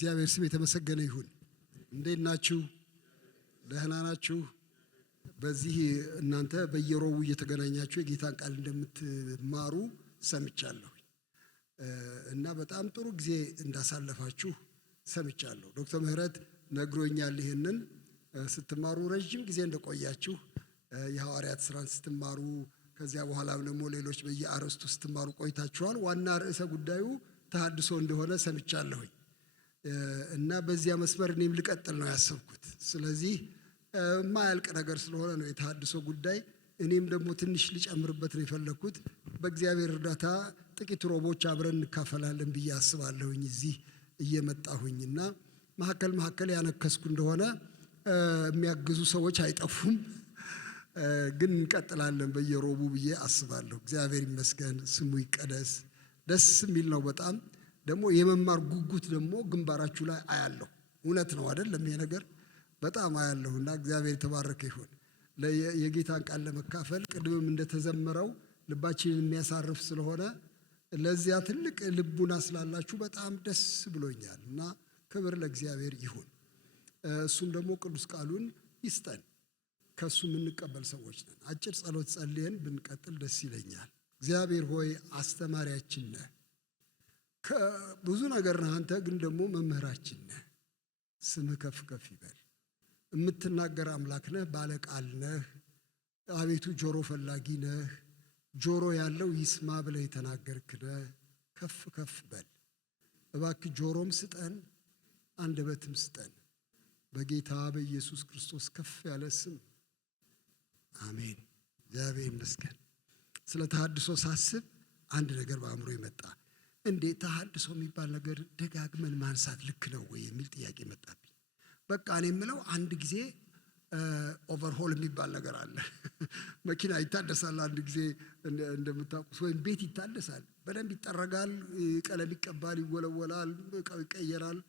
እግዚአብሔር ስም የተመሰገነ ይሁን። እንዴት ናችሁ? ደህና ናችሁ? በዚህ እናንተ በየሮቡ እየተገናኛችሁ የጌታን ቃል እንደምትማሩ ሰምቻለሁ እና በጣም ጥሩ ጊዜ እንዳሳለፋችሁ ሰምቻለሁ። ዶክተር ምህረት ነግሮኛል። ይሄንን ስትማሩ ረጅም ጊዜ እንደቆያችሁ የሐዋርያት ስራን ስትማሩ ከዚያ በኋላ ደግሞ ሌሎች በየአርዕስቱ ስትማሩ ቆይታችኋል። ዋና ርዕሰ ጉዳዩ ተሐድሶ እንደሆነ ሰምቻለሁ እና በዚያ መስመር እኔም ልቀጥል ነው ያሰብኩት። ስለዚህ ማያልቅ ነገር ስለሆነ ነው የተሐድሶ ጉዳይ። እኔም ደግሞ ትንሽ ልጨምርበት ነው የፈለኩት። በእግዚአብሔር እርዳታ ጥቂት ሮቦች አብረን እንካፈላለን ብዬ አስባለሁኝ እዚህ እየመጣሁኝና መሀከል ያነከስኩ እንደሆነ የሚያግዙ ሰዎች አይጠፉም፣ ግን እንቀጥላለን በየሮቡ ብዬ አስባለሁ። እግዚአብሔር ይመስገን፣ ስሙ ይቀደስ። ደስ የሚል ነው በጣም። ደግሞ የመማር ጉጉት ደግሞ ግንባራችሁ ላይ አያለሁ። እውነት ነው አይደለም? ይሄ ነገር በጣም አያለሁና እግዚአብሔር የተባረከ ይሁን። የጌታን ቃል ለመካፈል ቅድምም እንደተዘመረው ልባችንን የሚያሳርፍ ስለሆነ ለዚያ ትልቅ ልቡና ስላላችሁ በጣም ደስ ብሎኛል እና ክብር ለእግዚአብሔር ይሁን። እሱም ደግሞ ቅዱስ ቃሉን ይስጠን። ከሱ የምንቀበል ሰዎች ነን። አጭር ጸሎት ጸልየን ብንቀጥል ደስ ይለኛል። እግዚአብሔር ሆይ አስተማሪያችን ነህ፣ ብዙ ነገር ነህ አንተ፣ ግን ደግሞ መምህራችን ነህ። ስምህ ከፍ ከፍ ይበል። የምትናገር አምላክ ነህ፣ ባለቃል ነህ። አቤቱ ጆሮ ፈላጊ ነህ። ጆሮ ያለው ይስማ ብለህ የተናገርክ ነህ። ከፍ ከፍ በል እባክህ። ጆሮም ስጠን፣ አንደበትም ስጠን፣ በጌታ በኢየሱስ ክርስቶስ ከፍ ያለ ስም አሜን። እግዚአብሔር ይመስገን። ስለ ተሐድሶ ሳስብ አንድ ነገር በአእምሮ ይመጣ። እንዴት ተሐድሶ የሚባል ነገር ደጋግመን ማንሳት ልክ ነው ወይ የሚል ጥያቄ መጣብኝ። በቃ እኔ የምለው አንድ ጊዜ ኦቨርሆል የሚባል ነገር አለ። መኪና ይታደሳል አንድ ጊዜ እንደምታውቁት፣ ወይም ቤት ይታደሳል፣ በደንብ ይጠረጋል፣ ቀለም ይቀባል፣ ይወለወላል፣ ይቀየራል።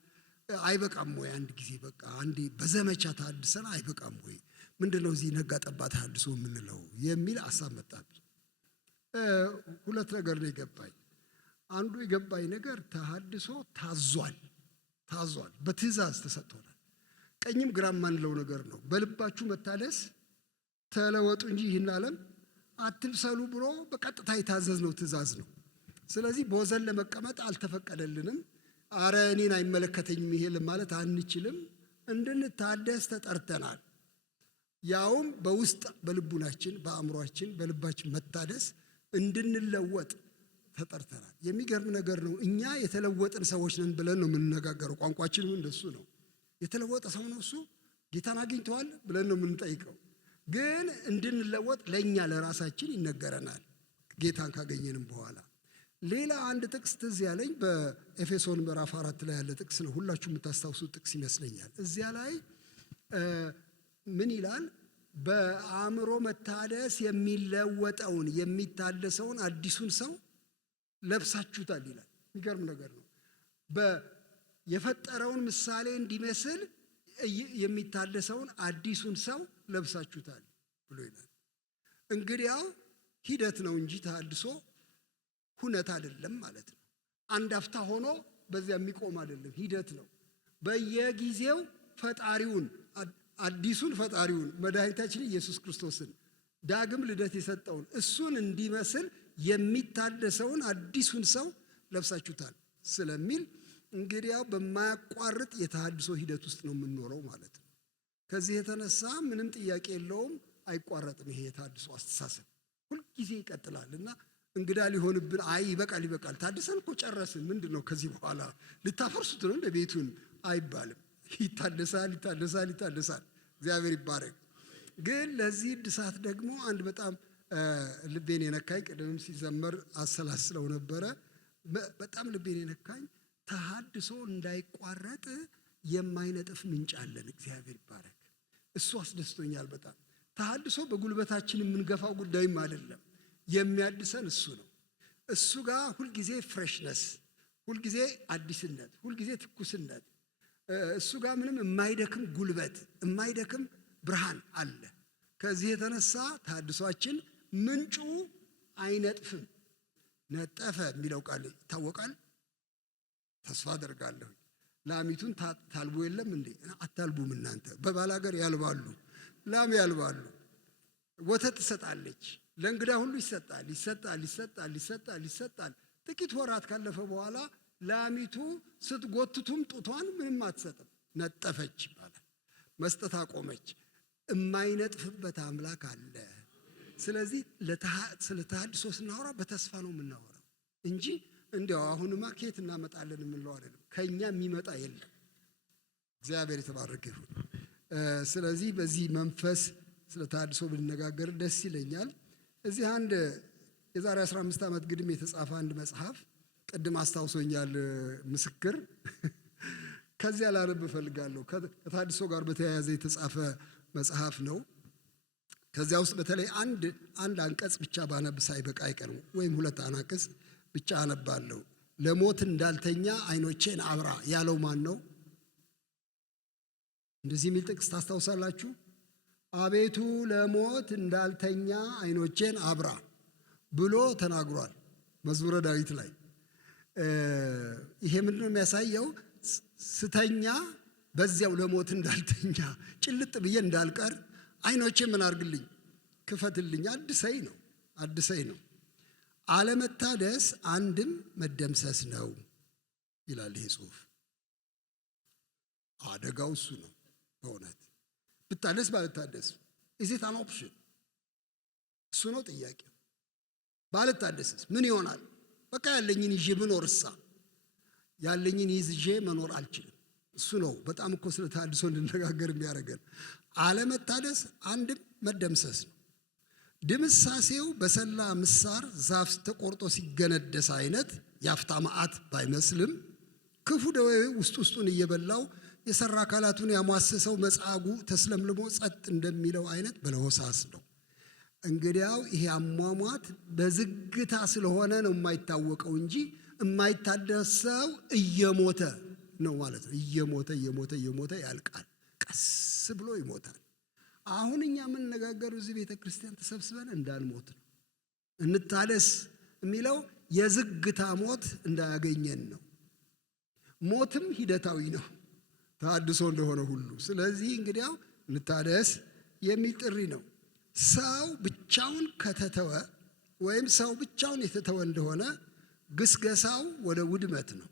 አይበቃም ወይ አንድ ጊዜ በቃ አንዴ በዘመቻ ተሐድሰን አይበቃም ወይ? ምንድነው እዚህ ነጋ ጠባ ተሐድሶ የምንለው የሚል ሐሳብ መጣብኝ። ሁለት ነገር ነው የገባኝ። አንዱ የገባኝ ነገር ተሐድሶ ታዟል፣ በትእዛዝ ተሰጥቶናል። ቀኝም ግራም ማንለው ነገር ነው። በልባችሁ መታደስ ተለወጡ እንጂ ይህን ዓለም አትምሰሉ ብሎ በቀጥታ የታዘዝነው ትእዛዝ ነው። ስለዚህ በወዘን ለመቀመጥ አልተፈቀደልንም። አረ እኔን አይመለከተኝም ይሄ ማለት አንችልም። እንድንታደስ ተጠርተናል። ያውም በውስጥ በልቡናችን፣ በአእምሯችን፣ በልባችን መታደስ እንድንለወጥ ተጠርተናል። የሚገርም ነገር ነው። እኛ የተለወጥን ሰዎች ነን ብለን ነው የምንነጋገረው። ቋንቋችንም እንደሱ ነው። የተለወጠ ሰው ነው እሱ፣ ጌታን አግኝተዋል ብለን ነው የምንጠይቀው። ግን እንድንለወጥ ለእኛ ለራሳችን ይነገረናል ጌታን ካገኘንም በኋላ። ሌላ አንድ ጥቅስ ትዝ ያለኝ በኤፌሶን ምዕራፍ 4 ላይ ያለ ጥቅስ ነው። ሁላችሁ የምታስታውሱት ጥቅስ ይመስለኛል። እዚያ ላይ ምን ይላል? በአእምሮ መታደስ የሚለወጠውን የሚታደሰውን አዲሱን ሰው ለብሳችሁታል ይላል። የሚገርም ነገር ነው። የፈጠረውን ምሳሌ እንዲመስል የሚታደሰውን አዲሱን ሰው ለብሳችሁታል ብሎ ይላል። እንግዲያው ሂደት ነው እንጂ ተሐድሶ ሁነት አይደለም ማለት ነው። አንድ አፍታ ሆኖ በዚያ የሚቆም አይደለም፣ ሂደት ነው። በየጊዜው ፈጣሪውን አዲሱን ፈጣሪውን መድኃኒታችን ኢየሱስ ክርስቶስን ዳግም ልደት የሰጠውን እሱን እንዲመስል የሚታደሰውን አዲሱን ሰው ለብሳችሁታል ስለሚል እንግዲያው በማያቋርጥ የተሐድሶ ሂደት ውስጥ ነው የምንኖረው ማለት ነው። ከዚህ የተነሳ ምንም ጥያቄ የለውም፣ አይቋረጥም። ይሄ የተሐድሶ አስተሳሰብ ሁልጊዜ ይቀጥላልና እንግዳ ሊሆንብን ይበቃል ታድሰን እኮ ጨረስን፣ ምንድን ነው ከዚህ በኋላ ልታፈርሱት ነው እንደ ቤቱን አይባልም። ይታደሳል። እግዚአብሔር ይባረክ። ግን ለዚህ እድሳት ደግሞ አንድ በጣም ልቤን የነካኝ፣ ቅድምም ሲዘመር አሰላስለው ነበረ፣ በጣም ልቤን የነካኝ ተሐድሶ እንዳይቋረጥ የማይነጥፍ ምንጭ አለን። እግዚአብሔር ይባረክ። እሱ አስደስቶኛል በጣም። ተሐድሶ በጉልበታችን የምንገፋው ጉዳይም አይደለም። የሚያድሰን እሱ ነው። እሱ ጋር ሁልጊዜ ፍሬሽነስ፣ ሁልጊዜ አዲስነት፣ ሁልጊዜ ትኩስነት፣ እሱ ጋር ምንም የማይደክም ጉልበት፣ የማይደክም ብርሃን አለ። ከዚህ የተነሳ ተሐድሷችን ምንጩ አይነጥፍም። ነጠፈ የሚለው ቃል ይታወቃል። ተስፋ አደርጋለሁ ላሚቱን ታልቦ የለም እንዴ? አታልቡም እናንተ። በባላገር ያልባሉ፣ ላም ያልባሉ። ወተት ትሰጣለች። ለእንግዳ ሁሉ ይሰጣል ይሰጣል ይሰጣል ይሰጣል ይሰጣል። ጥቂት ወራት ካለፈ በኋላ ላሚቱ ስትጎትቱም ጡቷን ምንም አትሰጥም። ነጠፈች ይባላል። መስጠት አቆመች። የማይነጥፍበት አምላክ አለ። ስለዚህ ስለ ተሐድሶ ስናወራ በተስፋ ነው የምናወራው እንጂ እንዲያው አሁንማ ከየት እናመጣለን የምንለው አይደለም። ከኛ የሚመጣ የለም። እግዚአብሔር የተባረከ ይሁን። ስለዚህ በዚህ መንፈስ ስለ ተሐድሶ ብንነጋገር ደስ ይለኛል። እዚህ አንድ የዛሬ 15 ዓመት ግድም የተጻፈ አንድ መጽሐፍ ቅድም አስታውሶኛል ምስክር ከዚያ ላነብ እፈልጋለሁ። ከተሐድሶ ጋር በተያያዘ የተጻፈ መጽሐፍ ነው። ከዚያ ውስጥ በተለይ አንድ አንቀጽ ብቻ ባነብ ሳይበቃ አይቀርም፣ ወይም ሁለት አንቀጽ ብቻ አነባለሁ። ለሞት እንዳልተኛ አይኖቼን አብራ ያለው ማን ነው? እንደዚህ የሚል ጥቅስ ታስታውሳላችሁ? አቤቱ ለሞት እንዳልተኛ አይኖቼን አብራ ብሎ ተናግሯል መዝሙረ ዳዊት ላይ። ይሄ ምንድነው የሚያሳየው? ስተኛ በዚያው ለሞት እንዳልተኛ ጭልጥ ብዬ እንዳልቀር አይኖቼ ምን አርግልኝ? ክፈትልኝ፣ አድሰኝ ነው። አለመታደስ አንድም መደምሰስ ነው ይላል ይሄ ጽሑፍ። አደጋው እሱ ነው። በእውነት ብታደስ ባልታደስ ኢዚት አን ኦፕሽን? እሱ ነው ጥያቄው። ባልታደስስ ምን ይሆናል? በቃ ያለኝን ይዤ ብኖርሳ? ያለኝን ይዤ መኖር አልችልም። እሱ ነው በጣም እኮ ስለ ተሐድሶ እንድነጋገር የሚያደርገን። አለመታደስ አንድም መደምሰስ ነው። ድምሳሴው በሰላ ምሳር ዛፍ ተቆርጦ ሲገነደስ አይነት ያፍታ መዓት ባይመስልም ክፉ ደዌ ውስጡን እየበላው የሰራ አካላቱን ያሟሰሰው መጻጉዕ ተስለምልሞ ጸጥ እንደሚለው አይነት በለሆሳስ ነው። እንግዲያው ይሄ አሟሟት በዝግታ ስለሆነ ነው የማይታወቀው እንጂ የማይታደሰው እየሞተ ነው ማለት ነው። እየሞተ ያልቃል። ቀስ ብሎ ይሞታል። አሁን እኛ የምንነጋገረው እዚህ ቤተ ክርስቲያን ተሰብስበን እንዳንሞት ነው። እንታደስ የሚለው የዝግታ ሞት እንዳያገኘን ነው። ሞትም ሂደታዊ ነው ተሐድሶ እንደሆነ ሁሉ። ስለዚህ እንግዲያው እንታደስ የሚል ጥሪ ነው። ሰው ብቻውን ከተተወ ወይም ሰው ብቻውን የተተወ እንደሆነ ግስገሳው ወደ ውድመት ነው።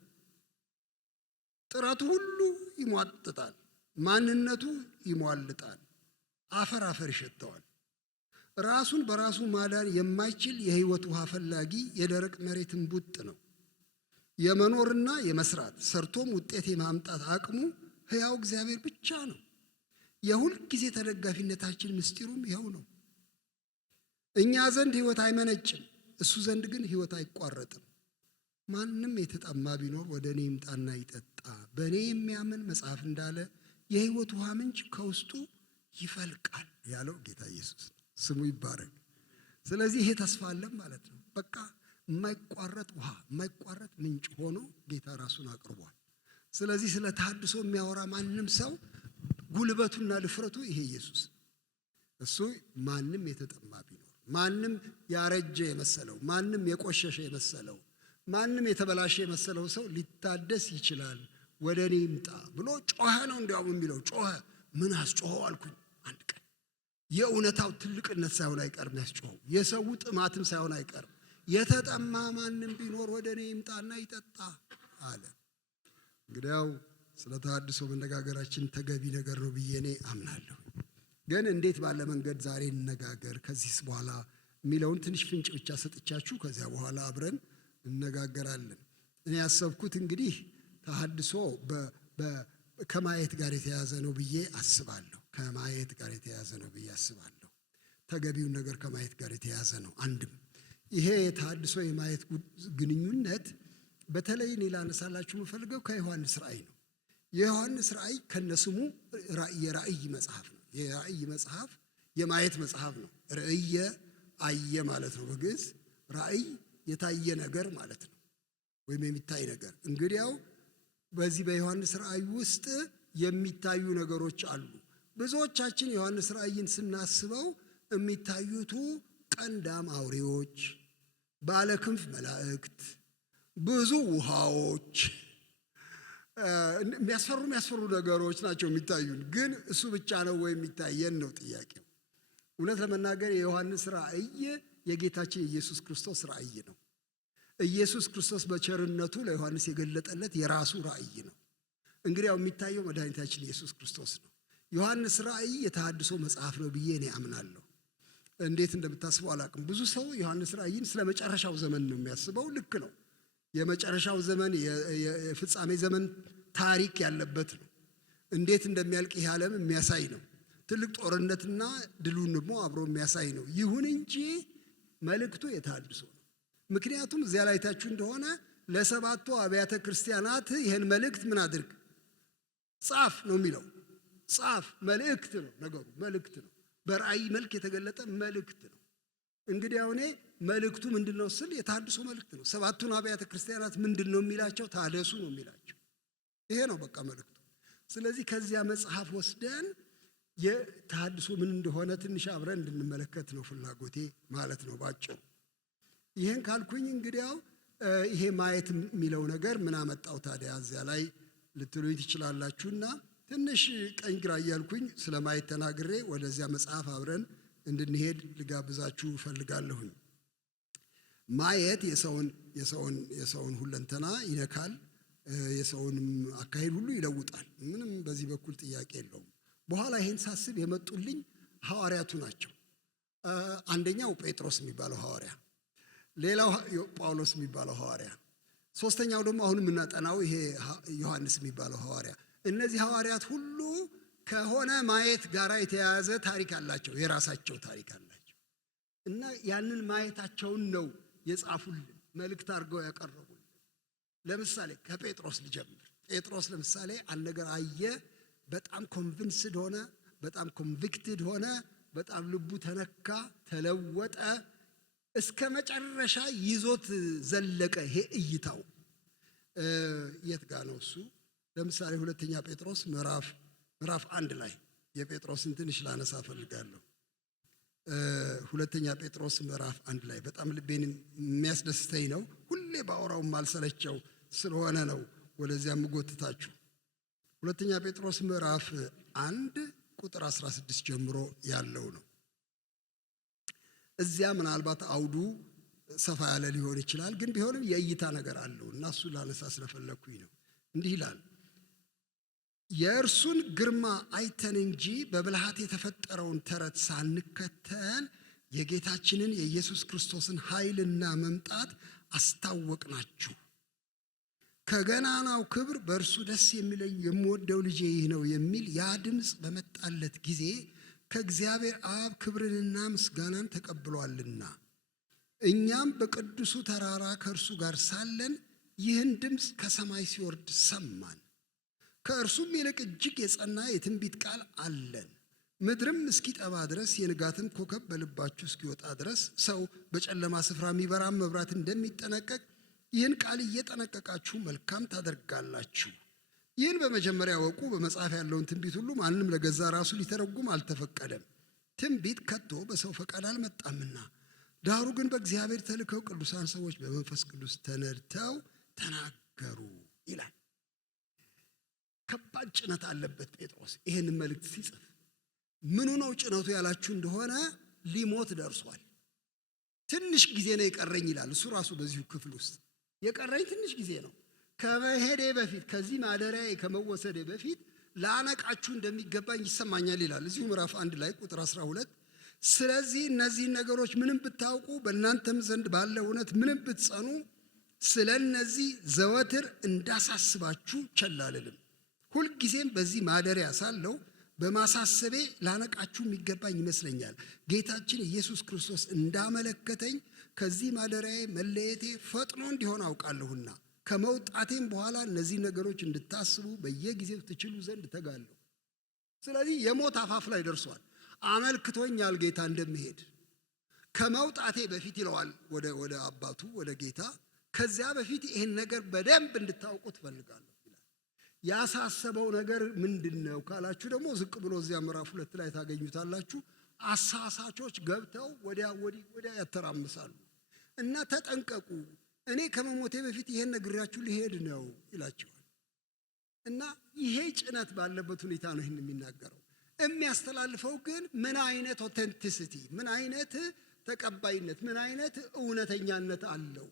ጥረቱ ሁሉ ይሟጥጣል፣ ማንነቱ ይሟልጣል፣ አፈር ይሸተዋል። ራሱን በራሱ ማዳን የማይችል የህይወት ውሃ ፈላጊ የደረቅ መሬት እምቡጥ ነው። የመኖርና የመስራት ሰርቶም ውጤት የማምጣት አቅሙ ሕያው እግዚአብሔር ብቻ ነው። የሁል ጊዜ ተደጋፊነታችን ምስጢሩም ይኸው ነው። እኛ ዘንድ ህይወት አይመነጭም፣ እሱ ዘንድ ግን ህይወት አይቋረጥም። ማንም የተጠማ ቢኖር ወደ እኔ ይምጣና ይጠጣ፣ በእኔ የሚያምን መጽሐፍ እንዳለ የህይወት ውሃ ምንጭ ከውስጡ ይፈልቃል ያለው ጌታ ኢየሱስ ስሙ ይባረክ። ስለዚህ ይሄ ተስፋ አለን ማለት ነው። በቃ የማይቋረጥ ውሃ የማይቋረጥ ምንጭ ሆኖ ጌታ ራሱን አቅርቧል። ስለዚህ ስለ ተሐድሶ የሚያወራ ማንም ሰው ጉልበቱና ድፍረቱ ይሄ ኢየሱስ። እሱ ማንም የተጠማ ቢኖር፣ ማንም ያረጀ የመሰለው፣ ማንም የቆሸሸ የመሰለው፣ ማንም የተበላሸ የመሰለው ሰው ሊታደስ ይችላል፣ ወደ እኔ ይምጣ ብሎ ጮኸ ነው እንዲያውም የሚለው። ጮኸ። ምን አስጮኸው አልኩኝ አንድ ቀን። የእውነታው ትልቅነት ሳይሆን አይቀርም ያስጮኸው፣ የሰው ጥማትም ሳይሆን አይቀርም። የተጠማ ማንም ቢኖር ወደ እኔ ይምጣና ይጠጣ አለ። እንግዲያው ስለ ተሐድሶ መነጋገራችን ተገቢ ነገር ነው ብዬ እኔ አምናለሁ። ግን እንዴት ባለ መንገድ ዛሬ እንነጋገር ከዚህስ በኋላ የሚለውን ትንሽ ፍንጭ ብቻ ሰጥቻችሁ ከዚያ በኋላ አብረን እንነጋገራለን። እኔ ያሰብኩት እንግዲህ ተሐድሶ ከማየት ጋር የተያዘ ነው ብዬ አስባለሁ። ተገቢውን ነገር ከማየት ጋር የተያዘ ነው። አንድም ይሄ የተሐድሶ የማየት ግንኙነት በተለይ እኔ ላነሳላችሁ የምፈልገው ከዮሐንስ ራእይ ነው። የዮሐንስ ራእይ ከነስሙ የራእይ መጽሐፍ ነው። የራእይ መጽሐፍ የማየት መጽሐፍ ነው። ርእየ አየ ማለት ነው በግዕዝ። ራእይ የታየ ነገር ማለት ነው፣ ወይም የሚታይ ነገር። እንግዲያው በዚህ በዮሐንስ ራእይ ውስጥ የሚታዩ ነገሮች አሉ። ብዙዎቻችን ዮሐንስ ራእይን ስናስበው የሚታዩቱ ቀንዳም አውሬዎች፣ ባለክንፍ መላእክት፣ ብዙ ውሃዎች፣ የሚያስፈሩ ነገሮች ናቸው የሚታዩን። ግን እሱ ብቻ ነው ወይ የሚታየን ነው ጥያቄው። እውነት ለመናገር የዮሐንስ ራእይ የጌታችን ኢየሱስ ክርስቶስ ራእይ ነው። ኢየሱስ ክርስቶስ በቸርነቱ ለዮሐንስ የገለጠለት የራሱ ራእይ ነው። እንግዲያው የሚታየው መድኃኒታችን ኢየሱስ ክርስቶስ ነው። ዮሐንስ ራእይ የተሐድሶ መጽሐፍ ነው ብዬ እኔ አምናለሁ። እንዴት እንደምታስበው አላውቅም። ብዙ ሰው ዮሐንስ ራእይን ስለ መጨረሻው ዘመን ነው የሚያስበው። ልክ ነው። የመጨረሻው ዘመን የፍጻሜ ዘመን ታሪክ ያለበት ነው። እንዴት እንደሚያልቅ ይህ ዓለም የሚያሳይ ነው። ትልቅ ጦርነትና ድሉን ደግሞ አብሮ የሚያሳይ ነው። ይሁን እንጂ መልእክቱ የተሐድሶ ነው። ምክንያቱም እዚያ ላይ ታችሁ እንደሆነ ለሰባቱ አብያተ ክርስቲያናት ይህን መልእክት ምን አድርግ ጻፍ ነው የሚለው። ጻፍ መልእክት ነው ነገሩ፣ መልእክት ነው። በራእይ መልክ የተገለጠ መልእክት ነው። እንግዲህ አሁን መልእክቱ ምንድነው ስል የተሐድሶ መልእክት ነው። ሰባቱን አብያተ ክርስቲያናት ምንድነው የሚላቸው? ታደሱ ነው የሚላቸው። ይሄ ነው በቃ መልእክቱ። ስለዚህ ከዚያ መጽሐፍ ወስደን የተሐድሶ ምን እንደሆነ ትንሽ አብረን እንድንመለከት ነው ፍላጎቴ ማለት ነው ባጭሩ። ይሄን ካልኩኝ እንግዲያው ይሄ ማየት የሚለው ነገር ምን አመጣው ታዲያ እዚያ ላይ ልትሉኝ ትችላላችሁና ትንሽ ቀኝ ግራ እያልኩኝ ስለ ማየት ተናግሬ ወደዚያ መጽሐፍ አብረን እንድንሄድ ልጋብዛችሁ እፈልጋለሁኝ። ማየት የሰውን ሁለንተና ይነካል፣ የሰውንም አካሄድ ሁሉ ይለውጣል። ምንም በዚህ በኩል ጥያቄ የለውም። በኋላ ይሄን ሳስብ የመጡልኝ ሐዋርያቱ ናቸው። አንደኛው ጴጥሮስ የሚባለው ሐዋርያ፣ ሌላው ጳውሎስ የሚባለው ሐዋርያ፣ ሶስተኛው ደግሞ አሁን የምናጠናው ይሄ ዮሐንስ የሚባለው ሐዋርያ። እነዚህ ሐዋርያት ሁሉ ከሆነ ማየት ጋር የተያያዘ ታሪክ አላቸው፣ የራሳቸው ታሪክ አላቸው። እና ያንን ማየታቸውን ነው የጻፉልን፣ መልእክት አድርገው ያቀረቡልን። ለምሳሌ ከጴጥሮስ ልጀምር። ጴጥሮስ ለምሳሌ አንድ ነገር አየ፣ በጣም ኮንቪንስድ ሆነ፣ በጣም ኮንቪክትድ ሆነ፣ በጣም ልቡ ተነካ፣ ተለወጠ። እስከ መጨረሻ ይዞት ዘለቀ። ይሄ እይታው የት ጋ ነው እሱ? ለምሳሌ ሁለተኛ ጴጥሮስ ምዕራፍ 1 ላይ የጴጥሮስን ትንሽ ላነሳ ፈልጋለሁ። ሁለተኛ ጴጥሮስ ምዕራፍ 1 ላይ በጣም ልቤን የሚያስደስተኝ ነው። ሁሌ ባወራው ማልሰለቸው ስለሆነ ነው ወደዚያ የምጎትታችሁ። ሁለተኛ ጴጥሮስ ምዕራፍ 1 ቁጥር 16 ጀምሮ ያለው ነው። እዚያ ምናልባት አውዱ ሰፋ ያለ ሊሆን ይችላል፣ ግን ቢሆንም የእይታ ነገር አለው እና እሱ ላነሳ ስለፈለኩኝ ነው። እንዲህ ይላል፣ የእርሱን ግርማ አይተን እንጂ በብልሃት የተፈጠረውን ተረት ሳንከተል የጌታችንን የኢየሱስ ክርስቶስን ኃይልና መምጣት አስታወቅናችሁ። ከገናናው ክብር በእርሱ ደስ የሚለኝ የምወደው ልጄ ይህ ነው የሚል ያ ድምፅ በመጣለት ጊዜ ከእግዚአብሔር አብ ክብርንና ምስጋናን ተቀብሏልና፣ እኛም በቅዱሱ ተራራ ከእርሱ ጋር ሳለን ይህን ድምፅ ከሰማይ ሲወርድ ሰማን። ከእርሱም ይልቅ እጅግ የጸና የትንቢት ቃል አለን። ምድርም እስኪጠባ ድረስ የንጋትም ኮከብ በልባችሁ እስኪወጣ ድረስ ሰው በጨለማ ስፍራ የሚበራም መብራት እንደሚጠነቀቅ ይህን ቃል እየጠነቀቃችሁ መልካም ታደርጋላችሁ። ይህን በመጀመሪያ ወቁ። በመጽሐፍ ያለውን ትንቢት ሁሉ ማንም ለገዛ ራሱ ሊተረጉም አልተፈቀደም። ትንቢት ከቶ በሰው ፈቃድ አልመጣምና፣ ዳሩ ግን በእግዚአብሔር ተልከው ቅዱሳን ሰዎች በመንፈስ ቅዱስ ተነድተው ተናገሩ ይላል። ከባድ ጭነት አለበት ጴጥሮስ ይህንን መልእክት ሲጽፍ። ምኑ ነው ጭነቱ ያላችሁ እንደሆነ ሊሞት ደርሷል። ትንሽ ጊዜ ነው የቀረኝ ይላል እሱ ራሱ በዚሁ ክፍል ውስጥ። የቀረኝ ትንሽ ጊዜ ነው፣ ከመሄዴ በፊት ከዚህ ማደሪያ ከመወሰዴ በፊት ላነቃችሁ እንደሚገባኝ ይሰማኛል ይላል እዚሁ ምዕራፍ 1 ላይ ቁጥር 12። ስለዚህ እነዚህን ነገሮች ምንም ብታውቁ በእናንተም ዘንድ ባለ እውነት ምንም ብትጸኑ ስለ እነዚህ ዘወትር እንዳሳስባችሁ ቸል አልልም። ሁልጊዜም በዚህ ማደሪያ ሳለሁ በማሳሰቤ ላነቃችሁ የሚገባኝ ይመስለኛል። ጌታችን ኢየሱስ ክርስቶስ እንዳመለከተኝ ከዚህ ማደሪያዬ መለየቴ ፈጥኖ እንዲሆን አውቃለሁና ከመውጣቴም በኋላ እነዚህ ነገሮች እንድታስቡ በየጊዜው ትችሉ ዘንድ ተጋለሁ። ስለዚህ የሞት አፋፍ ላይ ደርሷል። አመልክቶኛል ጌታ እንደሚሄድ። ከመውጣቴ በፊት ይለዋል ወደ አባቱ ወደ ጌታ። ከዚያ በፊት ይህን ነገር በደንብ እንድታውቁ ትፈልጋለሁ ይላል። ያሳሰበው ነገር ምንድን ነው ካላችሁ ደግሞ ዝቅ ብሎ እዚያ ምዕራፍ 2 ላይ ታገኙታላችሁ። አሳሳቾች ገብተው ወዲያ ያተራምሳሉ እና ተጠንቀቁ፣ እኔ ከመሞቴ በፊት ይሄን ነግራችሁ ሊሄድ ነው ይላቸዋል። እና ይሄ ጭነት ባለበት ሁኔታ ነው ይህን የሚናገረው። የሚያስተላልፈው ግን ምን አይነት ኦቴንቲሲቲ፣ ምን አይነት ተቀባይነት፣ ምን አይነት እውነተኛነት አለው።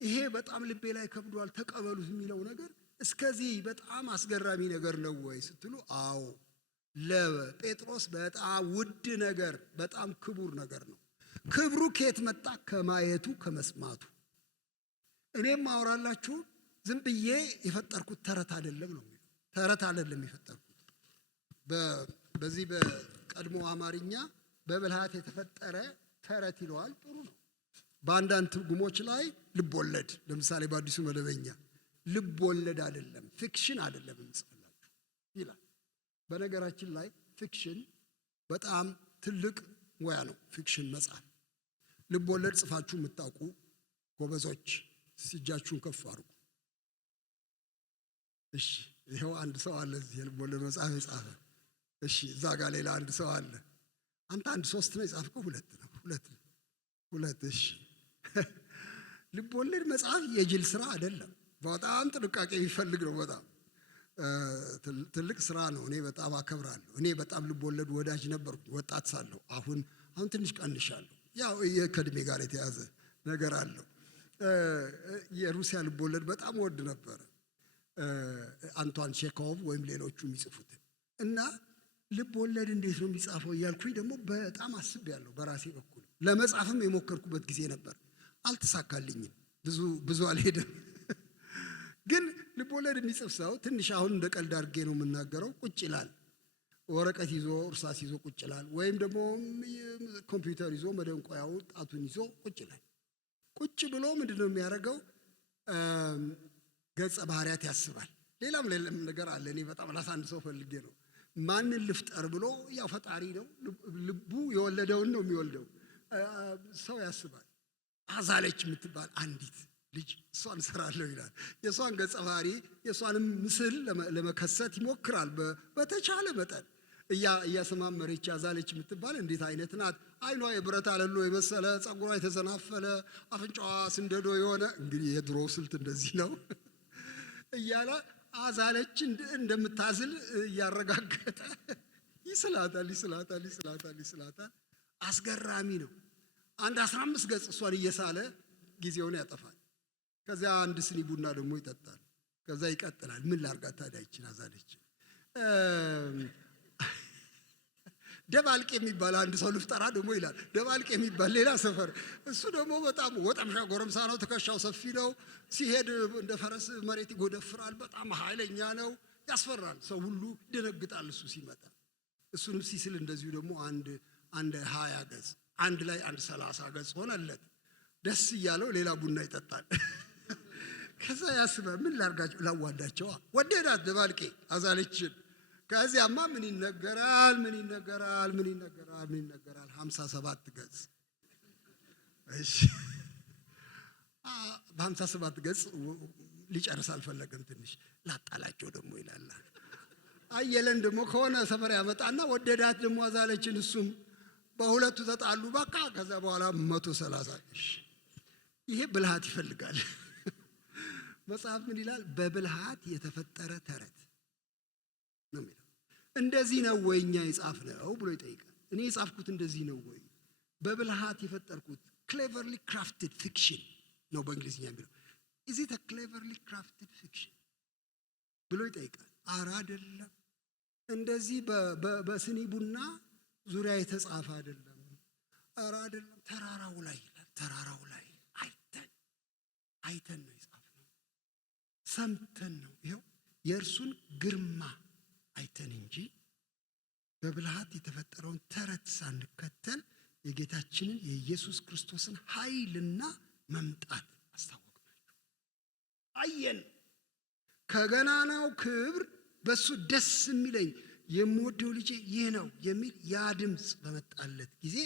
ይሄ በጣም ልቤ ላይ ከብዷል፣ ተቀበሉት የሚለው ነገር እስከዚህ በጣም አስገራሚ ነገር ነው ወይ ስትሉ፣ አዎ ለጴጥሮስ በጣም ውድ ነገር፣ በጣም ክቡር ነገር ነው። ክብሩ ከየት መጣ? ከማየቱ ከመስማቱ። እኔም ማወራላችሁ ዝም ብዬ የፈጠርኩት ተረት አይደለም ነው። ተረት አይደለም የፈጠርኩት። በዚህ በቀድሞ አማርኛ በብልሃት የተፈጠረ ተረት ይለዋል። ጥሩ ነው። በአንዳንድ ትርጉሞች ላይ ልብ ወለድ፣ ለምሳሌ በአዲሱ መደበኛ ልብ ወለድ አይደለም፣ ፊክሽን አይደለም እንጽፍላችሁ ይላል። በነገራችን ላይ ፊክሽን በጣም ትልቅ ሙያ ነው። ፊክሽን መጻፍ። ልብ ወለድ ጽፋችሁ የምታውቁ ጎበዞች እጃችሁን ከፍ አድርጉ። እሺ፣ ይኸው አንድ ሰው አለ እዚህ ልብ ወለድ መጽሐፍ የጻፈ። እሺ፣ እዛ ጋር ሌላ አንድ ሰው አለ። አንተ አንድ ሶስት ነው የጻፍከው? ሁለት። እሺ፣ ልብ ወለድ መጽሐፍ የጅል ስራ አይደለም። በጣም ጥንቃቄ የሚፈልግ ነው። በጣም ትልቅ ስራ ነው። እኔ በጣም አከብራለሁ። እኔ በጣም ልብ ወለድ ወዳጅ ነበርኩ ወጣት ሳለሁ። አሁን ትንሽ ቀንሻለሁ። ያው ከእድሜ ጋር የተያዘ ነገር አለው። የሩሲያ ልብ ወለድ በጣም ወድ ነበረ፣ አንቷን ቼኮቭ ወይም ሌሎቹ የሚጽፉት። እና ልብ ወለድ እንዴት ነው የሚጻፈው እያልኩኝ ደግሞ በጣም አስቤያለሁ። በራሴ በኩል ለመጻፍም የሞከርኩበት ጊዜ ነበር። አልተሳካልኝም። ብዙ አልሄደም። ግን ልብ ወለድ የሚጽፍ ሰው ትንሽ አሁን እንደ ቀልድ አድርጌ ነው የምናገረው፣ ቁጭ ይላል። ወረቀት ይዞ እርሳስ ይዞ ቁጭ ይላል። ወይም ደግሞ ኮምፒውተር ይዞ መደንቆያው ጣቱን ይዞ ቁጭ ይላል። ቁጭ ብሎ ምንድን ነው የሚያደርገው? ገጸ ባህሪያት ያስባል። ሌላም ነገር አለ። እኔ በጣም ላሳንድ ሰው ፈልጌ ነው። ማንን ልፍጠር ብሎ፣ ያው ፈጣሪ ነው፣ ልቡ የወለደውን ነው የሚወልደው። ሰው ያስባል። አዛለች የምትባል አንዲት ልጅ እሷን እሰራለሁ ይላል። የእሷን ገጸ ባህሪ የእሷንም ምስል ለመከሰት ይሞክራል በተቻለ መጠን። እያሰማመረች ያዛለች የምትባል እንዴት አይነት ናት? አይኗ የብረት አለሎ የመሰለ፣ ጸጉሯ የተሰናፈለ፣ አፍንጫዋ ስንደዶ የሆነ፣ እንግዲህ የድሮ ስልት እንደዚህ ነው እያለ አዛለች እንደምታዝል እያረጋገጠ ይስላታል። አስገራሚ ነው። አንድ 15 ገጽ እሷን እየሳለ ጊዜውን ያጠፋል። ከዚያ አንድ ስኒ ቡና ደግሞ ይጠጣል። ከዛ ይቀጥላል። ምን ላርጋት ታዲያ ይችን አዛለች። ደባልቅ የሚባል አንድ ሰው ልፍጠራ ደግሞ ይላል። ደባልቅ የሚባል ሌላ ሰፈር፣ እሱ ደግሞ በጣም ወጠምሻ ጎረምሳ ነው። ትከሻው ሰፊ ነው። ሲሄድ እንደ ፈረስ መሬት ይጎደፍራል። በጣም ኃይለኛ ነው። ያስፈራል። ሰው ሁሉ ይደነግጣል እሱ ሲመጣ። እሱንም ሲስል እንደዚሁ ደግሞ አንድ 20 ገጽ አንድ ላይ 30 ገጽ ሆነለት። ደስ እያለው ሌላ ቡና ይጠጣል። ከዛ ያስባል፣ ምን ላርጋቸው? ላዋዳቸዋ። ወደዳት ደባልቄ አዛለችን። ከዚያማ ምን ይነገራል? 57 ገጽ። እሺ፣ በ57 ገጽ ሊጨርስ አልፈለገም። ትንሽ ላጣላቸው ደግሞ ይላል። አየለን ደግሞ ከሆነ ሰፈር ያመጣና ወደዳት ደግሞ አዛለችን። እሱም በሁለቱ ተጣሉ። በቃ ከዛ በኋላ 130። ይሄ ብልሃት ይፈልጋል። መጽሐፍ ምን ይላል? በብልሃት የተፈጠረ ተረት ነው የሚለው። እንደዚህ ነው ወይ እኛ የጻፍነው ብሎ ይጠይቃል። እኔ የጻፍኩት እንደዚህ ነው ወይ? በብልሃት የፈጠርኩት ክሌቨርሊ ክራፍትድ ፊክሽን ነው በእንግሊዝኛ የሚለው። ኢዝ ኢት ክሌቨርሊ ክራፍትድ ፊክሽን ብሎ ይጠይቃል። ኧረ አይደለም፣ እንደዚህ በስኒ ቡና ዙሪያ የተጻፈ አይደለም። ኧረ አይደለም፣ ተራራው ላይ ይላል። ተራራው ላይ አይተን ነው የጻፍነው፣ ሰምተን ነው። ይኸው የእርሱን ግርማ አይተን እንጂ በብልሃት የተፈጠረውን ተረት ሳንከተል የጌታችንን የኢየሱስ ክርስቶስን ኃይልና መምጣት አስታወቅናችሁ። አየን። ከገናናው ክብር በእሱ ደስ የሚለኝ የምወደው ልጄ ይህ ነው የሚል ያ ድምፅ በመጣለት ጊዜ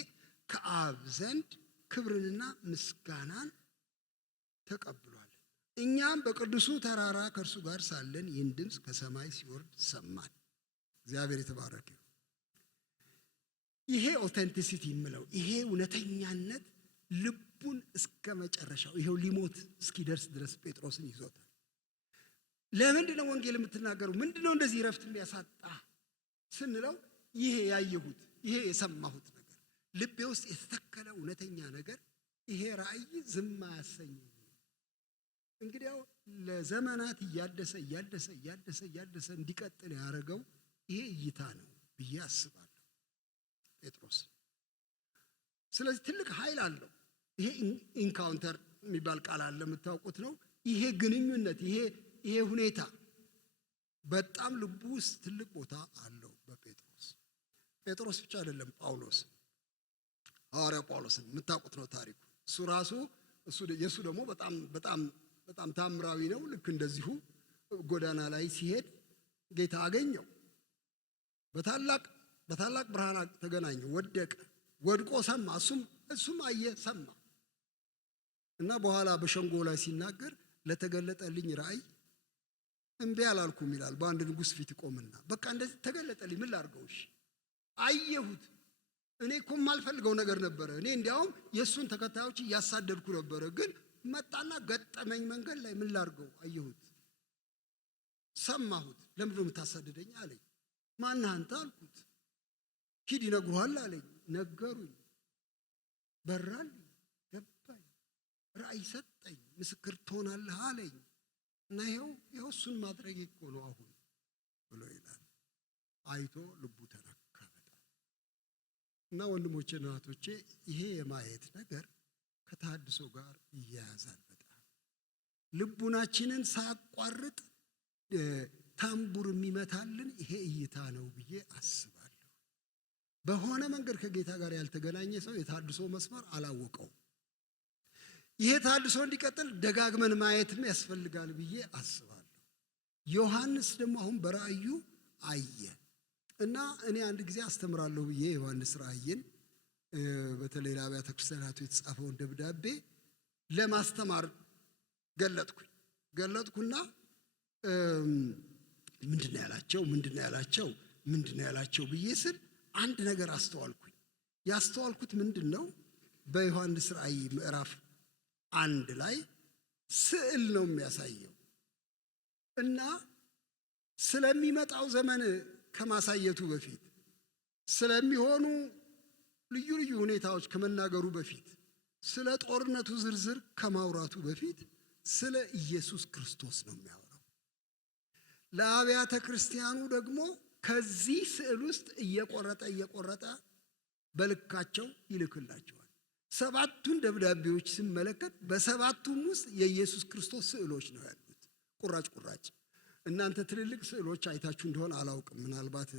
ከአብ ዘንድ ክብርንና ምስጋናን ተቀብሏል። እኛም በቅዱሱ ተራራ ከእርሱ ጋር ሳለን ይህን ድምፅ ከሰማይ ሲወርድ ሰማን። እግዚአብሔር የተባረከ። ይሄ ኦቴንቲሲቲ የምለው ይሄ እውነተኛነት ልቡን እስከ መጨረሻው ይሄው ሊሞት እስኪደርስ ድረስ ጴጥሮስን ይዞታል። ለምንድን ነው ወንጌል የምትናገሩ? ምንድን ነው እንደዚህ ረፍት የሚያሳጣ ስንለው ይሄ ያየሁት ይሄ የሰማሁት ነገር ልቤ ውስጥ የተተከለ እውነተኛ ነገር ይሄ ራእይ ዝም አያሰኘኝ። እንግዲያው ለዘመናት እያደሰ እንዲቀጥል ያደረገው ይሄ እይታ ነው ብዬ አስባለሁ ጴጥሮስ። ስለዚህ ትልቅ ኃይል አለው። ይሄ ኢንካውንተር የሚባል ቃል አለ የምታውቁት ነው። ይሄ ግንኙነት ይሄ ሁኔታ በጣም ልቡ ውስጥ ትልቅ ቦታ አለው በጴጥሮስ። ጴጥሮስ ብቻ አይደለም፣ ጳውሎስ ሐዋርያው ጳውሎስን የምታውቁት ነው ታሪኩ። እሱ ራሱ የእሱ ደግሞ በጣም ታምራዊ ነው። ልክ እንደዚሁ ጎዳና ላይ ሲሄድ ጌታ አገኘው። በታላቅ ብርሃን ተገናኘው። ወድቆ ሰማ። እሱም አየ ሰማ። እና በኋላ በሸንጎ ላይ ሲናገር ለተገለጠልኝ ራእይ እምቢ አላልኩም ይላል። በአንድ ንጉሥ ፊት ይቆምና በቃ እንደዚህ ተገለጠልኝ፣ ምን ላድርገው? እሺ አየሁት። እኔ እኮ የማልፈልገው ነገር ነበረ። እኔ እንዲያውም የእሱን ተከታዮች እያሳደድኩ ነበረ። ግን መጣና ገጠመኝ መንገድ ላይ፣ ምን ላድርገው? አየሁት፣ ሰማሁት። ለምንድን ነው የምታሳድደኝ አለኝ። ማነህ አንተ አልኩት። ሂድ ይነግሩሃል አለኝ። ነገሩኝ፣ በራልኝ፣ ገባኝ፣ ራእይ ሰጠኝ፣ ምስክር ትሆናለህ አለኝ። እና ይኸው እሱን ማድረግ እኮ ነው አሁን ብሎ ይላል። አይቶ ልቡ ተነካ በጣም። እና ወንድሞቼና እህቶቼ ይሄ የማየት ነገር ከተሐድሶ ጋር ይያያዛል በጣም። ልቡናችንን ሳያቋርጥ ታምቡር የሚመታልን ይሄ እይታ ነው ብዬ አስባለሁ። በሆነ መንገድ ከጌታ ጋር ያልተገናኘ ሰው የተሐድሶ መስመር አላወቀውም። ይሄ ተሐድሶ እንዲቀጥል ደጋግመን ማየትም ያስፈልጋል ብዬ አስባለሁ። ዮሐንስ ደግሞ አሁን በራእዩ አየ እና እኔ አንድ ጊዜ አስተምራለሁ ብዬ ዮሐንስ ራእይን በተለይ ለአብያተ ክርስቲያናቱ የተጻፈውን ደብዳቤ ለማስተማር ገለጥኩና ምንድነው ያላቸው ብዬ ስል አንድ ነገር አስተዋልኩኝ። ያስተዋልኩት ምንድን ነው? በዮሐንስ ራእይ ምዕራፍ 1 ላይ ስዕል ነው የሚያሳየው እና ስለሚመጣው ዘመን ከማሳየቱ በፊት ስለሚሆኑ ልዩ ልዩ ሁኔታዎች ከመናገሩ በፊት ስለ ጦርነቱ ዝርዝር ከማውራቱ በፊት ስለ ኢየሱስ ክርስቶስ ነው የሚያወራው። ለአብያተ ክርስቲያኑ ደግሞ ከዚህ ስዕል ውስጥ እየቆረጠ በልካቸው ይልክላቸዋል። 7ቱን ደብዳቤዎች ስመለከት በ7ቱም ውስጥ የኢየሱስ ክርስቶስ ስዕሎች ነው ያሉት፣ ቁራጭ። እናንተ ትልልቅ ስዕሎች አይታችሁ እንደሆነ አላውቅም። ምናልባት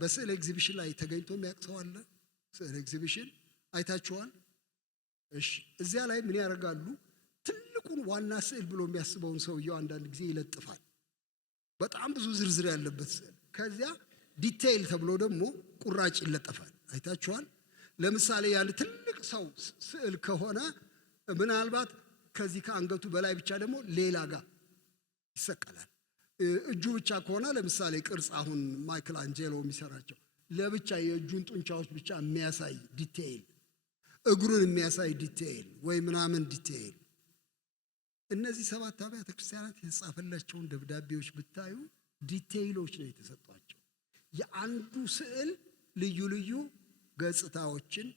በስዕል ኤግዚቢሽን ላይ ተገኝቶ የሚያውቅ ሰው አለ? ስዕል ኤግዚቢሽን አይታችኋል? እሺ፣ እዚያ ላይ ምን ያደርጋሉ? ትልቁን ዋና ስዕል ብሎ የሚያስበውን ሰውየው አንዳንድ ጊዜ ይለጥፋል። በጣም ብዙ ዝርዝር ያለበት ስዕል። ከዚያ ዲቴይል ተብሎ ደግሞ ቁራጭ ይለጠፋል። አይታችኋል? ለምሳሌ ያን ትልቅ ሰው ስዕል ከሆነ ምናልባት ከዚህ ከአንገቱ በላይ ብቻ ደግሞ ሌላ ጋር ይሰቀላል። እጁ ብቻ ከሆነ ለምሳሌ ቅርጽ አሁን ማይክል አንጀሎ የሚሰራቸው ለብቻ የእጁን ጡንቻዎች ብቻ የሚያሳይ ዲቴይል፣ እግሩን የሚያሳይ ዲቴይል ወይ ምናምን ዲቴይል። እነዚህ 7 አብያተ ክርስቲያናት የተጻፈላቸውን ደብዳቤዎች ብታዩ ዲቴይሎች ነው የተሰጧቸው። የአንዱ ስዕል ልዩ ልዩ ገጽታዎችን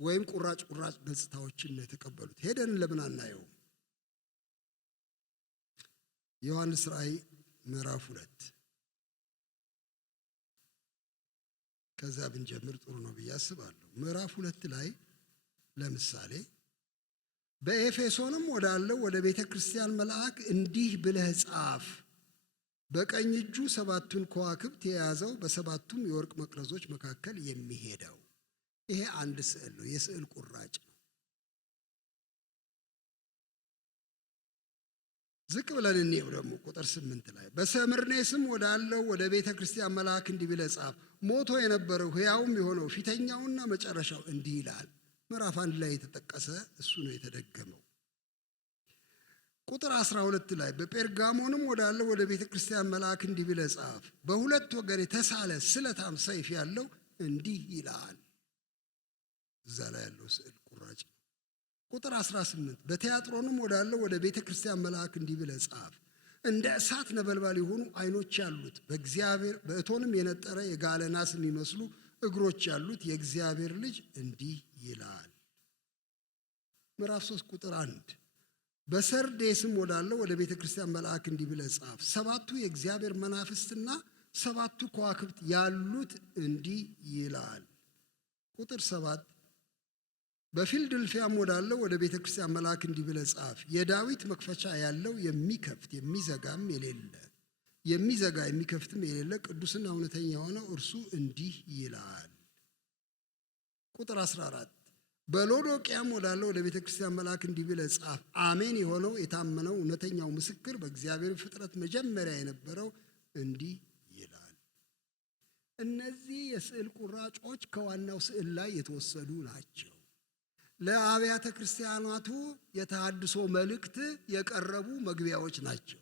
ወይም ቁራጭ ገጽታዎችን ነው የተቀበሉት። ሄደን ለምን አናየው? ዮሐንስ ራእይ ምዕራፍ 2 ከዛ ብንጀምር ጥሩ ነው ብዬ አስባለሁ። ምዕራፍ 2 ላይ ለምሳሌ በኤፌሶንም ወዳለው ወደ ቤተ ክርስቲያን መልአክ እንዲህ ብለህ ጻፍ፣ በቀኝ እጁ 7ቱን ከዋክብት የያዘው በ7ቱም የወርቅ መቅረዞች መካከል የሚሄደው። ይሄ አንድ ስዕል ነው፣ የስዕል ቁራጭ ነው። ዝቅ ብለን እንየው ደግሞ ቁጥር 8 ላይ በሰምርኔስም ወዳለው ወደ ቤተ ክርስቲያን መልአክ እንዲህ ብለህ ጻፍ፣ ሞቶ የነበረው ሕያውም የሆነው ፊተኛውና መጨረሻው እንዲህ ይላል። ምዕራፍ 1 ላይ የተጠቀሰ እሱ ነው የተደገመው። ቁጥር 12 ላይ በጴርጋሞንም ወዳለው ወደ ቤተ ክርስቲያን መልአክ እንዲህ ብለህ ጻፍ፣ በሁለት ወገን የተሳለ ስለታም ሰይፍ ያለው እንዲህ ይላል። እዛ ላይ ያለው ስዕል ቁራጭ ነው። ቁጥር 18 በቲያጥሮንም ወዳለው ወደ ቤተ ክርስቲያን መልአክ እንዲህ ብለህ ጻፍ፣ እንደ እሳት ነበልባል የሆኑ ዓይኖች ያሉት በእቶንም የነጠረ የጋለ ናስ የሚመስሉ እግሮች ያሉት የእግዚአብሔር ልጅ እንዲህ ይላል። ምዕራፍ 3 ቁጥር 1 በሰርዴስም ወዳለው ወደ ቤተ ክርስቲያን መልአክ እንዲህ ብለህ ጻፍ፣ 7ቱ የእግዚአብሔር መናፍስትና 7ቱ ከዋክብት ያሉት እንዲህ ይላል። ቁጥር 7 በፊልድልፊያም ወዳለው ወደ ቤተ ክርስቲያን መልአክ እንዲህ ብለህ ጻፍ፣ የዳዊት መክፈቻ ያለው የሚከፍት የሚዘጋም የሌለ የሚዘጋ የሚከፍትም የሌለ ቅዱስና እውነተኛ የሆነው እርሱ እንዲህ ይላል። ቁጥር 14 በሎዶቅያም ወዳለው ወደ ቤተ ክርስቲያን መልአክ እንዲህ ብለህ ጻፍ፣ አሜን የሆነው የታመነው እውነተኛው ምስክር በእግዚአብሔር ፍጥረት መጀመሪያ የነበረው እንዲህ ይላል። እነዚህ የስዕል ቁራጮች ከዋናው ስዕል ላይ የተወሰዱ ናቸው። ለአብያተ ክርስቲያናቱ የተሐድሶ መልእክት የቀረቡ መግቢያዎች ናቸው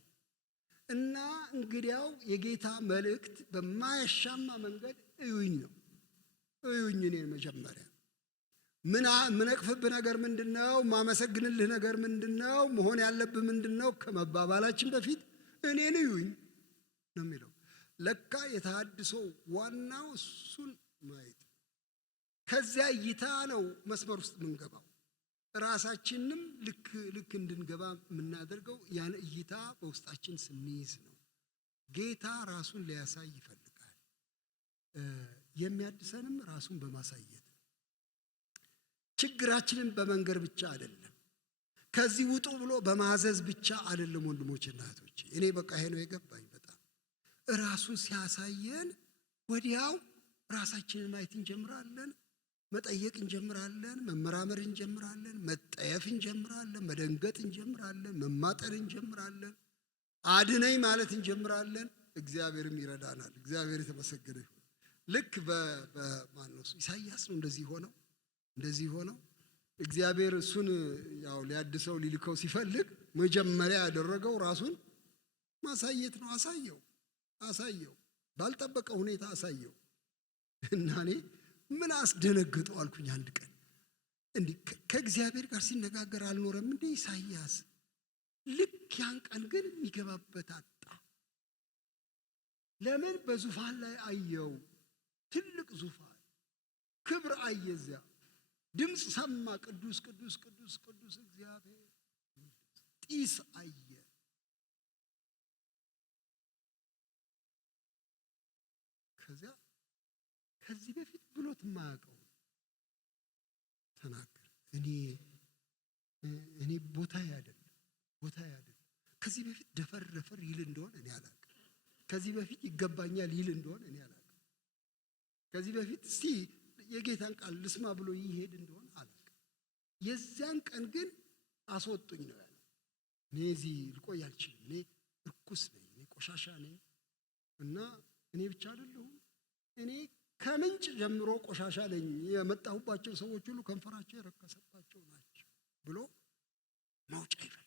እና እንግዲያው የጌታ መልእክት በማያሻማ መንገድ እዩኝ ነው። እዩኝ እኔን መጀመሪያ ምነቅፍብህ ነገር ምንድነው? ማመሰግንልህ ነገር ምንድነው? መሆን ያለብህ ምንድነው? ከመባባላችን በፊት እኔን እዩኝ ነው የሚለው። ለካ የተሐድሶ ዋናው እሱን ማየት፣ ከዚያ እይታ ነው መስመር ውስጥ የምንገባው። ራሳችንም ልክ እንድንገባ የምናደርገው ያን እይታ በውስጣችን ስንይዝ ነው። ጌታ ራሱን ሊያሳይ ይፈልጋል። የሚያድሰንም ራሱን በማሳየት ችግራችንን በመንገር ብቻ አይደለም፣ ከዚህ ውጡ ብሎ በማዘዝ ብቻ አይደለም። ወንድሞችና እህቶቼ እኔ በቃ ይሄ ነው የገባኝ። በጣም ራሱን ሲያሳየን ወዲያው ራሳችንን ማየት እንጀምራለን፣ መጠየቅ እንጀምራለን፣ መመራመር እንጀምራለን፣ መጠየፍ እንጀምራለን፣ መደንገጥ እንጀምራለን፣ መማጠር እንጀምራለን፣ አድነኝ ማለት እንጀምራለን። እግዚአብሔርም ይረዳናል። እግዚአብሔር የተመሰገነ ይሁን። ልክ በማነው ኢሳይያስ ነው እንደዚህ ሆነው እግዚአብሔር እሱን ያው ሊያድሰው ሊልከው ሲፈልግ መጀመሪያ ያደረገው ራሱን ማሳየት ነው። አሳየው ባልጠበቀው ሁኔታ አሳየው እና እኔ ምን አስደነግጠው አልኩኝ። አንድ ቀን እንዲህ ከእግዚአብሔር ጋር ሲነጋገር አልኖረም እንዴ ኢሳይያስ? ልክ ያን ቀን ግን የሚገባበት አጣ። ለምን? በዙፋን ላይ አየው፣ ትልቅ ዙፋን ክብር አየ። እዚያ ድምፅ ሰማ፣ ቅዱስ ቅዱስ ቅዱስ ቅዱስ እግዚአብሔር። ጢስ አየ። ከዚህ በፊት ብሎት የማያውቀው ተናገር። እኔ ቦታዬ አይደለም። ከዚህ በፊት ደፈር ይል እንደሆነ እኔ አላውቅም። ከዚህ በፊት ይገባኛል ይል እንደሆነ እኔ አላውቅም። ከዚህ በፊት እስቲ የጌታን ቃል ልስማ ብሎ ይሄድ እንደሆነ አላውቅም። የዚያን ቀን ግን አስወጡኝ ነው ያለው። እኔ እዚህ ልቆይ አልችልም። እኔ እርኩስ ነኝ፣ እኔ ቆሻሻ ነኝ እና እኔ ብቻ አይደለሁም፣ እኔ ከምንጭ ጀምሮ ቆሻሻ ነኝ። የመጣሁባቸው ሰዎች ሁሉ ከንፈራቸው የረከሰባቸው ናቸው ብሎ መውጫ ይፈልጋል።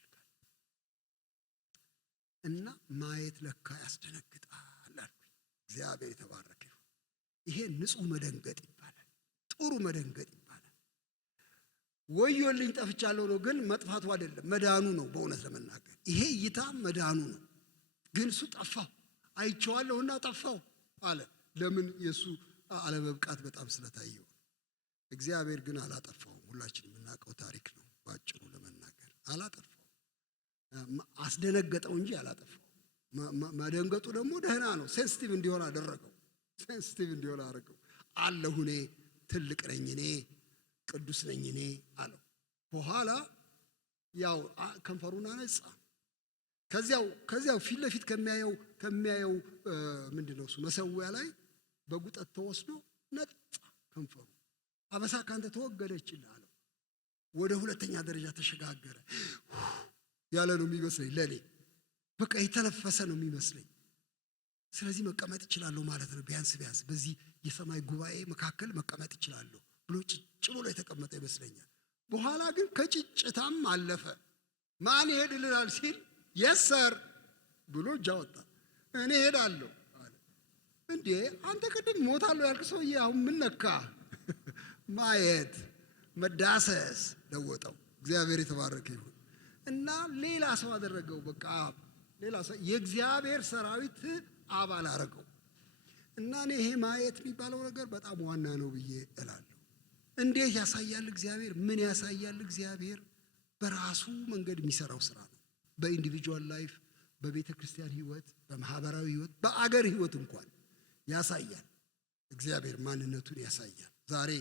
እና ማየት ለካ ያስደነግጣል አልኩኝ። እግዚአብሔር የተባረከ ይሁን። ይሄ ንጹህ መደንገጥ ይባላል። ጥሩ መደንገጥ ይባላል። ወዮልኝ ጠፍቻለሁ ነው፣ ግን መጥፋቱ አይደለም መዳኑ ነው። በእውነት ለመናገር ይሄ እይታ መዳኑ ነው። ግን እሱ ጠፋው፣ አይቼዋለሁና ጠፋው አለ። ለምን? የእሱ አለመብቃት በጣም ስለታየው። እግዚአብሔር ግን አላጠፋውም። ሁላችን የምናውቀው ታሪክ ነው። ባጭሩ ለመናገር አላጠፋው፣ አስደነገጠው እንጂ አላጠፋው። መደንገጡ ደግሞ ደህና ነው። ሴንሲቲቭ እንዲሆን አደረገው። አለሁ እኔ ትልቅ ነኝ፣ እኔ ቅዱስ ነኝ እኔ አለው። በኋላ ያው ከንፈሩን አነጻ። ከዚያው ፊት ለፊት ከሚያየው ምንድነው እሱ መሰዊያ ላይ በጉጠት ተወስዶ ነጣ ከንፈሩ። አበሳ ካንተ ተወገደችልህ አለው። ወደ ሁለተኛ ደረጃ ተሸጋገረ ያለ ነው የሚመስለኝ ለኔ። በቃ የተነፈሰ ነው የሚመስለኝ። ስለዚህ መቀመጥ እችላለሁ ማለት ነው። ቢያንስ በዚህ የሰማይ ጉባኤ መካከል መቀመጥ እችላለሁ ብሎ ጭጭ ብሎ የተቀመጠ ይመስለኛል። በኋላ ግን ከጭጭታም አለፈ። ማን ይሄድልናል ሲል የሰር ብሎ እጅ አወጣ። እኔ ሄዳለሁ አለ። እንዴ አንተ ቅድም ሞታለሁ ያልክ ሰውዬ አሁን ምን ነካ? ማየት መዳሰስ ለወጠው። እግዚአብሔር የተባረከ ይሁን። እና ሌላ ሰው አደረገው። በቃ ሌላ የእግዚአብሔር ሰራዊት አባል አረገው እና እኔ ይሄ ማየት የሚባለው ነገር በጣም ዋና ነው ብዬ እላለሁ። እንዴት ያሳያል እግዚአብሔር? ምን ያሳያል እግዚአብሔር? በራሱ መንገድ የሚሰራው ስራ ነው። በኢንዲቪጁዋል ላይፍ፣ በቤተ ክርስቲያን ህይወት፣ በማህበራዊ ህይወት፣ በአገር ህይወት እንኳን ያሳያል። እግዚአብሔር ማንነቱን ያሳያል። ዛሬ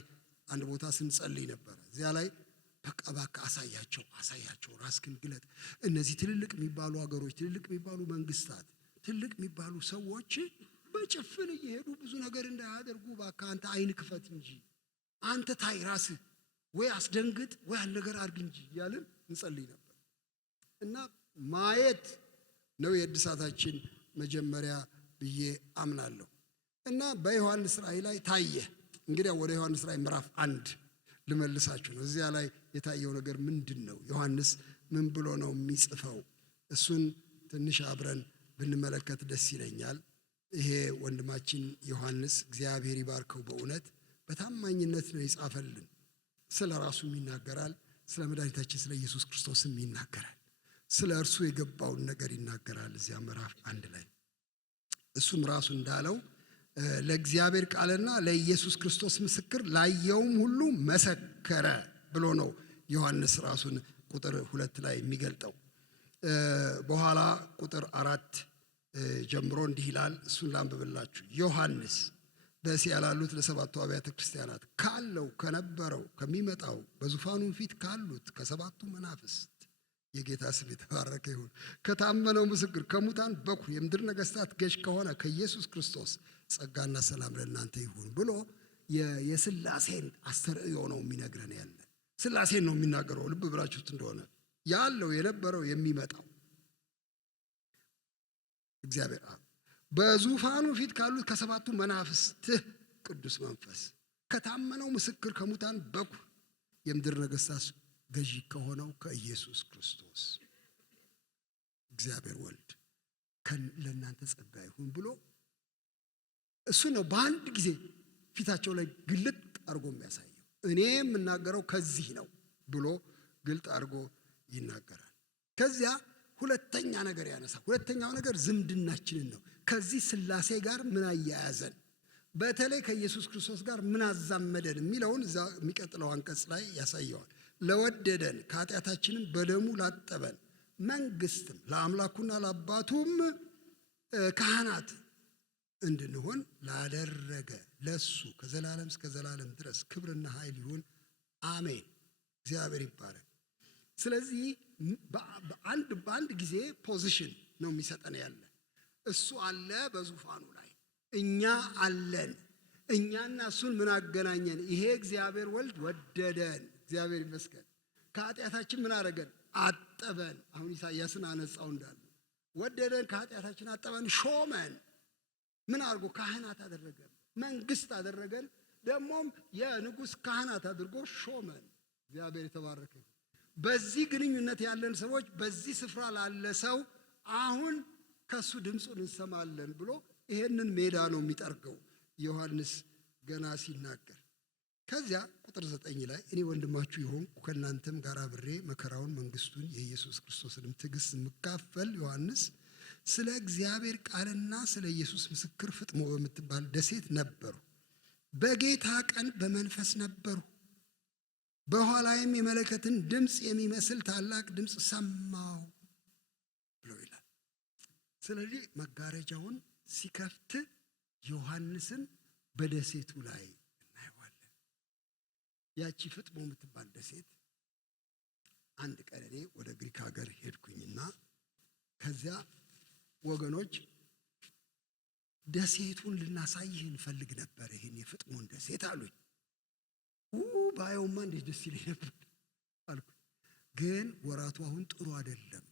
አንድ ቦታ ስንጸልይ ነበረ። እዚያ ላይ በቃ አሳያቸው፣ ራስህን ግለጥ። እነዚህ ትልልቅ የሚባሉ ሀገሮች፣ ትልልቅ የሚባሉ መንግስታት፣ ትልቅ የሚባሉ ሰዎች በጭፍን እየሄዱ ብዙ ነገር እንዳያደርጉ በቃ አንተ አይን ክፈት እንጂ አንተ ታይ፣ ራስህ ወይ አስደንግጥ ወይ አንድ ነገር አድርግ እንጂ እያልን እንጸልይ ነበር። እና ማየት ነው የእድሳታችን መጀመሪያ ብዬ አምናለሁ። እና በዮሐንስ ራእይ ላይ ታየ። እንግዲህ ወደ ዮሐንስ ራእይ ምዕራፍ 1 ልመልሳችሁ ነው። እዚያ ላይ የታየው ነገር ምንድን ነው? ዮሐንስ ምን ብሎ ነው የሚጽፈው? እሱን ትንሽ አብረን ብንመለከት ደስ ይለኛል። ይሄ ወንድማችን ዮሐንስ እግዚአብሔር ይባርከው፣ በእውነት በታማኝነት ነው የጻፈልን። ስለ ራሱም ይናገራል፣ ስለ መድኃኒታችን ስለ ኢየሱስ ክርስቶስም ይናገራል፣ ስለ እርሱ የገባውን ነገር ይናገራል። እዚያ ምዕራፍ 1 ላይ እሱም ራሱ እንዳለው ለእግዚአብሔር ቃልና ለኢየሱስ ክርስቶስ ምስክር ላየውም ሁሉ መሰከረ ብሎ ነው ዮሐንስ ራሱን ቁጥር 2 ላይ የሚገልጠው። በኋላ ቁጥር 4 ጀምሮ እንዲህ ይላል። እሱን ላንብብላችሁ። ዮሐንስ በእስያ ላሉት ለሰባቱ አብያተ ክርስቲያናት ካለው ከነበረው ከሚመጣው በዙፋኑ ፊት ካሉት ከሰባቱ መናፍስት የጌታ ስም የተባረከ ይሁን፣ ከታመነው ምስክር ከሙታን በኩር የምድር ነገስታት ገዥ ከሆነ ከኢየሱስ ክርስቶስ ጸጋና ሰላም ለእናንተ ይሁን ብሎ የስላሴን አስተርእዮ ነው የሚነግረን። ያለ ስላሴን ነው የሚናገረው። ልብ ብላችሁት እንደሆነ ያለው የነበረው የሚመጣው እግዚአብሔር አብ በዙፋኑ ፊት ካሉት ከሰባቱ መናፍስት ቅዱስ መንፈስ ከታመነው ምስክር ከሙታን በኩር የምድር ነገስታት ገዢ ከሆነው ከኢየሱስ ክርስቶስ እግዚአብሔር ወልድ ለእናንተ ጸጋ ይሁን ብሎ እሱ ነው በአንድ ጊዜ ፊታቸው ላይ ግልጥ አድርጎ የሚያሳየው። እኔ የምናገረው ከዚህ ነው ብሎ ግልጥ አድርጎ ይናገራል። ከዚያ ሁለተኛ ነገር ያነሳል። ሁለተኛው ነገር ዝምድናችንን ነው። ከዚህ ስላሴ ጋር ምን አያያዘን፣ በተለይ ከኢየሱስ ክርስቶስ ጋር ምን አዛመደን የሚለውን እዛ የሚቀጥለው አንቀጽ ላይ ያሳየዋል። ለወደደን ከኃጢአታችንም በደሙ ላጠበን መንግስትም ለአምላኩና ለአባቱም ካህናት እንድንሆን ላደረገ ለሱ ከዘላለም እስከ ዘላለም ድረስ ክብርና ኃይል ይሁን፣ አሜን። እግዚአብሔር ይባረክ። ስለዚህ በአንድ ጊዜ ፖዚሽን ነው የሚሰጠን ያለ። እሱ አለ በዙፋኑ ላይ፣ እኛ አለን። እኛና እሱን ምን አገናኘን? ይሄ እግዚአብሔር ወልድ ወደደን። እግዚአብሔር ይመስገን። ከኃጢአታችን ምን አደረገን? አጠበን። አሁን ኢሳይያስን አነጻው እንዳለ ወደደን፣ ከኃጢአታችን አጠበን፣ ሾመን። ምን አድርጎ? ካህናት አደረገን፣ መንግስት አደረገን። ደግሞም የንጉሥ ካህናት አድርጎ ሾመን። እግዚአብሔር የተባረከ። በዚህ ግንኙነት ያለን ሰዎች በዚህ ስፍራ ላለ ሰው አሁን ከሱ ድምፁን እንሰማለን ብሎ ይሄንን ሜዳ ነው የሚጠርገው ዮሐንስ ገና ሲናገር። ከዚያ ቁጥር 9 ላይ እኔ ወንድማችሁ የሆንኩ ከእናንተም ጋር አብሬ መከራውን መንግስቱን የኢየሱስ ክርስቶስንም ትዕግስት የምካፈል ዮሐንስ ስለ እግዚአብሔር ቃልና ስለ ኢየሱስ ምስክር ፍጥሞ በምትባል ደሴት ነበሩ። በጌታ ቀን በመንፈስ ነበሩ። በኋላይም የመለከትን ድምፅ የሚመስል ታላቅ ድምፅ ሰማሁ ብሎ ይላል። ስለዚህ መጋረጃውን ሲከፍት ዮሐንስን በደሴቱ ላይ እናየዋለን። ያቺ ፍጥሞ የምትባል ደሴት አንድ ቀን እኔ ወደ ግሪክ ሀገር ሄድኩኝና ከዚያ ወገኖች ደሴቱን ልናሳይህ እንፈልግ ነበር፣ ይህን የፍጥሞን ደሴት አሉኝ። ባየውማ እንዴት ደስ ይለኝ ነበር አልኩ። ግን ወራቱ አሁን ጥሩ አይደለም፣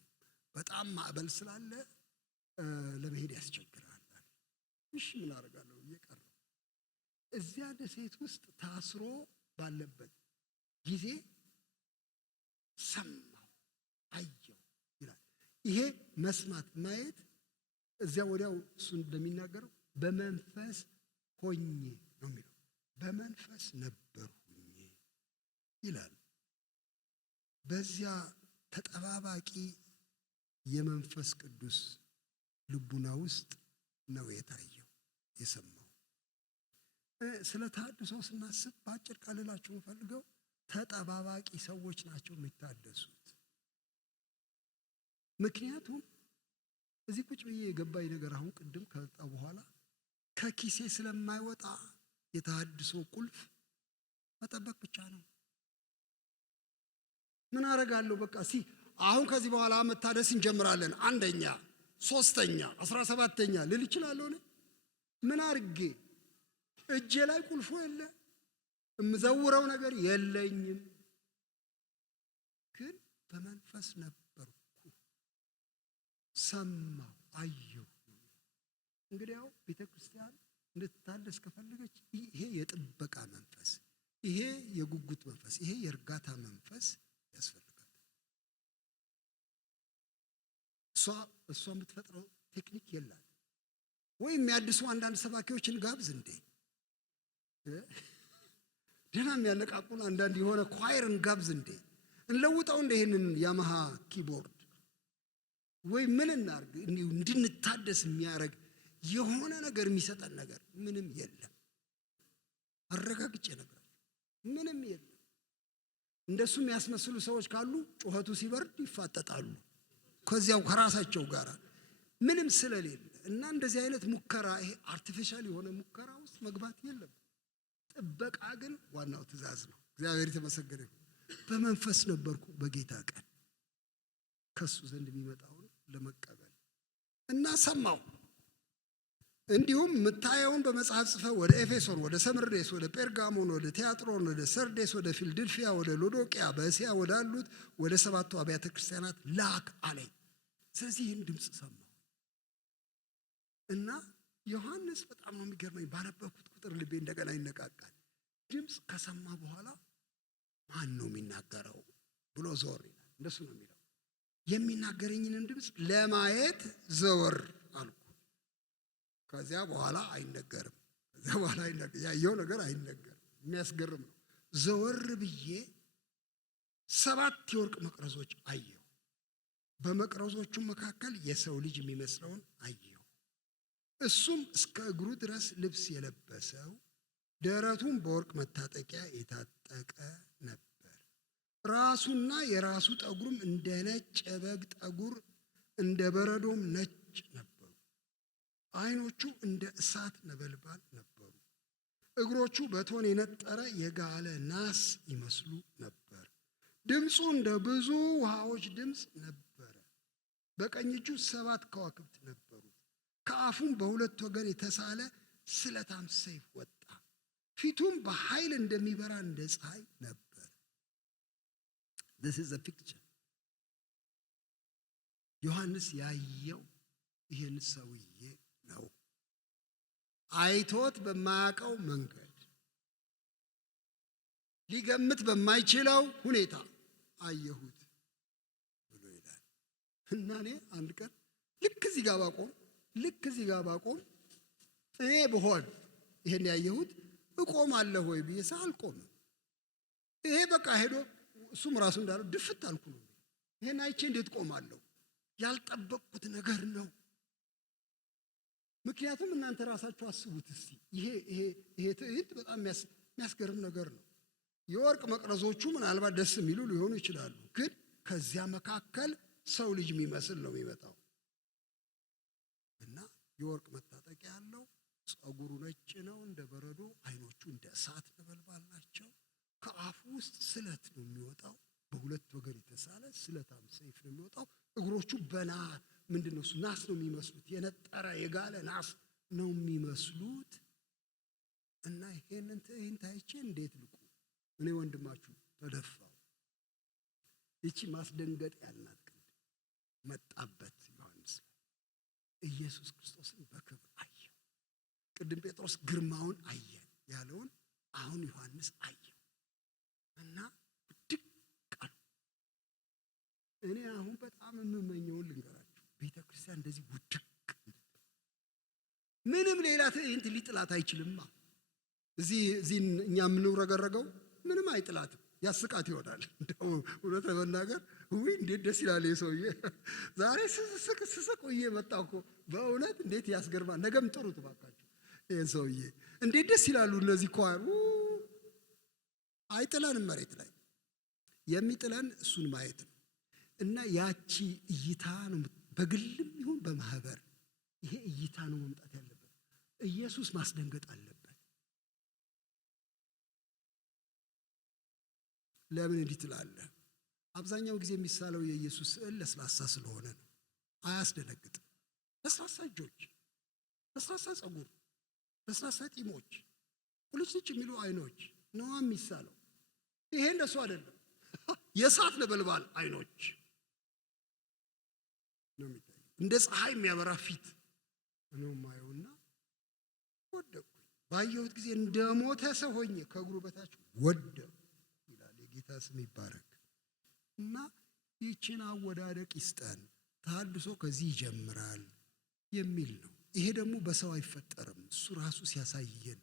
በጣም ማዕበል ስላለ ለመሄድ ያስቸግራል። እሺ ምን አደርጋለሁ? እየቀረው እዚያ ደሴት ውስጥ ታስሮ ባለበት ጊዜ ሰማሁ፣ አየሁ ይላል። ይሄ መስማት ማየት እዚያ ወዲያው እሱ እንደሚናገረው በመንፈስ ሆኜ ነው የሚለው። በመንፈስ ነበርሁኝ ይላል። በዚያ ተጠባባቂ የመንፈስ ቅዱስ ልቡና ውስጥ ነው የታየው የሰማው። ስለ ተሐድሶ ስናስብ በአጭር ቀልላችሁ ፈልገው ተጠባባቂ ሰዎች ናቸው የሚታደሱት። ምክንያቱም እዚህ ቁጭ ብዬ የገባኝ ነገር አሁን ቅድም ከወጣ በኋላ ከኪሴ ስለማይወጣ የተሐድሶ ቁልፍ መጠበቅ ብቻ ነው። ምን አረጋለሁ? በቃ አሁን ከዚህ በኋላ መታደስ እንጀምራለን፣ 1ኛ፣ 3ኛ፣ 17ኛ ልል እችላለሁ። ምን አርጌ? እጄ ላይ ቁልፎ የለ፣ እምዘውረው ነገር የለኝም። ግን በመንፈስ ነበርኩ፣ ሰማሁ፣ አየሁ። እንግዲያው ቤተ ክርስቲያን እንድትታደስ ከፈለገች ይሄ የጥበቃ መንፈስ፣ ይሄ የጉጉት መንፈስ፣ ይሄ የእርጋታ መንፈስ ያስፈልጋል። እሷ የምትፈጥረው ቴክኒክ የላት ወይም የሚያድሱ አንዳንድ ሰባኪዎችን ጋብዝ እንዴ፣ ደህና የሚያነቃቁን አንዳንድ የሆነ ኳየርን ጋብዝ እንዴ፣ እንለውጠው እንደ ይህንን ያማሃ ኪቦርድ ወይ ምን እናርግ እንድንታደስ የሚያደርግ የሆነ ነገር የሚሰጠን ነገር ምንም የለም። አረጋግጬ ነገር ምንም የለም። እንደሱ የሚያስመስሉ ሰዎች ካሉ ጩኸቱ ሲበርድ ይፋጠጣሉ ከዚያው ከራሳቸው ጋር ምንም ስለሌለ እና እንደዚህ አይነት ሙከራ፣ ይሄ አርቲፊሻል የሆነ ሙከራ ውስጥ መግባት የለም። ጥበቃ ግን ዋናው ትእዛዝ ነው። እግዚአብሔር የተመሰገነ ይሁን። በመንፈስ ነበርኩ በጌታ ቀን ከሱ ዘንድ የሚመጣውን ለመቀበል እና ሰማው። እንዲሁም የምታየውን በመጽሐፍ ጽፈህ ወደ ኤፌሶን፣ ወደ ሰምርኔስ፣ ወደ ጴርጋሞን፣ ወደ ቲያጥሮን፣ ወደ ሰርዴስ፣ ወደ ፊልድልፊያ፣ ወደ ሎዶቅያ፣ በእስያ ወዳሉት ወደ 7ቱ አብያተ ክርስቲያናት ላክ አለኝ። ስለዚህ ይህን ድምፅ ሰማሁ እና ዮሐንስ በጣም ነው የሚገርመኝ። ባነበብኩት ቁጥር ልቤ እንደገና ይነቃቃል። ድምፅ ከሰማ በኋላ ማን ነው የሚናገረው ብሎ ዘወር ይላል። እንደሱ ነው የሚለው። የሚናገረኝንን ድምፅ ለማየት ዘወር አልኩ። ከዚያ በኋላ አይነገርም። ያየው ነገር አይነገርም። የሚያስገርም ነው። ዘወር ብዬ 7 የወርቅ መቅረዞች አየሁ። በመቅረዞቹ መካከል የሰው ልጅ የሚመስለውን አየሁ። እሱም እስከ እግሩ ድረስ ልብስ የለበሰው፣ ደረቱም በወርቅ መታጠቂያ የታጠቀ ነበር። ራሱና የራሱ ጠጉሩም እንደ ነጭ የበግ ጠጉር እንደ በረዶም ነጭ ነበሩ። ዓይኖቹ እንደ እሳት ነበልባል ነበሩ። እግሮቹ በእቶን የነጠረ የጋለ ናስ ይመስሉ ነበር። ድምፁ እንደ ብዙ ውሃዎች ድምፅ ነበረ። በቀኝ እጁ 7 ከዋክብት ነበሩ። ከአፉም በሁለት ወገን የተሳለ ስለታም ሰይፍ ወጣ። ፊቱም በኃይል እንደሚበራ እንደ ፀሐይ ነበር። This is a picture። ዮሐንስ ያየው ይህን ሰውዬ ነው። አይቶት በማያውቀው መንገድ፣ ሊገምት በማይችለው ሁኔታ አየሁት ብሎ ይላል። እና እኔ አንድ ቀን ልክ እዚህ ጋር ባቆም እኔ ብሆን ይሄን ያየሁት እቆማለሁ ወይ ብዬ አልቆምም። ይሄ በቃ ሄዶ እሱም ራሱ እንዳለው ድፍት አልኩ ነው። ይሄን አይቼ እንዴት ቆማለሁ? ያልጠበቅኩት ነገር ነው። ምክንያቱም እናንተ ራሳችሁ አስቡት እስቲ። ይሄ ትዕይንት በጣም የሚያስገርም ነገር ነው። የወርቅ መቅረዞቹ ምናልባት ደስ የሚሉ ሊሆኑ ይችላሉ፣ ግን ከዚያ መካከል ሰው ልጅ የሚመስል ነው የሚመጣው እና የወርቅ መታጠቂያ ያለው፣ ጸጉሩ ነጭ ነው እንደ በረዶ፣ ዓይኖቹ እንደ እሳት ነበልባል ናቸው። ከአፉ ውስጥ ስለት ነው የሚወጣው፣ በሁለት ወገን የተሳለ ስለታም ሰይፍ ነው የሚወጣው። እግሮቹ ምንድነው እሱ ናስ ነው የሚመስሉት፣ የነጠረ የጋለ ናስ ነው የሚመስሉት። እና ይሄንን ትዕይንት አይቼ እንዴት ልቁ? እኔ ወንድማችሁ ተደፋው። ይቺ ማስደንገጥ ያልናት መጣበት ዮሐንስ ኢየሱስ ክርስቶስን በክብር አየው። ቅድም ጴጥሮስ ግርማውን አየ ያለውን አሁን ዮሐንስ አየው እና ድቅ አሉ። እኔ አሁን በጣም የምመኘውን ልንገራችሁ፣ ቤተ ክርስቲያን እንደዚህ ውድቅ፣ ምንም ሌላ ትዕይንት ሊጥላት አይችልም። እዚህ እኛ የምንውረገረገው ምንም አይጥላትም። ያስቃት ይሆናል። እንደው እውነት ለመናገር ውይ እንዴት ደስ ይላል የሰውዬ ዛሬ ስስቅ ውዬ መጣሁ እኮ በእውነት እንዴት ያስገርማል። ነገም ጥሩት እባካችሁ ይሄን ሰውዬ እንዴት ደስ ይላሉ እነዚህ ኳር። አይጥለንም መሬት ላይ የሚጥለን እሱን ማየት ነው። እና ያቺ እይታ ነው በግልም ይሁን በማህበር ይሄ እይታ ነው መምጣት ያለበት። ኢየሱስ ማስደንገጥ አለበት። ለምን እንዲህ ትላለህ? አብዛኛው ጊዜ የሚሳለው የኢየሱስ ስዕል ለስላሳ ስለሆነ ነው። አያስደነግጥም። ለስላሳ እጆች፣ ለስላሳ ጸጉር፣ ለስላሳ ጢሞች፣ ቁልጭልጭ የሚሉ አይኖች ነው የሚሳለው። ይሄ እንደሱ አይደለም። የእሳት ነበልባል አይኖች ነው የሚታየው። እንደ ፀሐይ የሚያበራ ፊት ነው የማየውና ወደቅኩኝ። ባየሁት ጊዜ እንደ ሞተ ሰው ሆኜ ከእግሩ በታች ወደቅኩ ይላል። የጌታ ስም ይባረክ። እና ይህችን አወዳደቅ ይስጠን። ተሐድሶ ከዚህ ይጀምራል የሚል ነው። ይሄ ደግሞ በሰው አይፈጠርም። እሱ ራሱ ሲያሳየን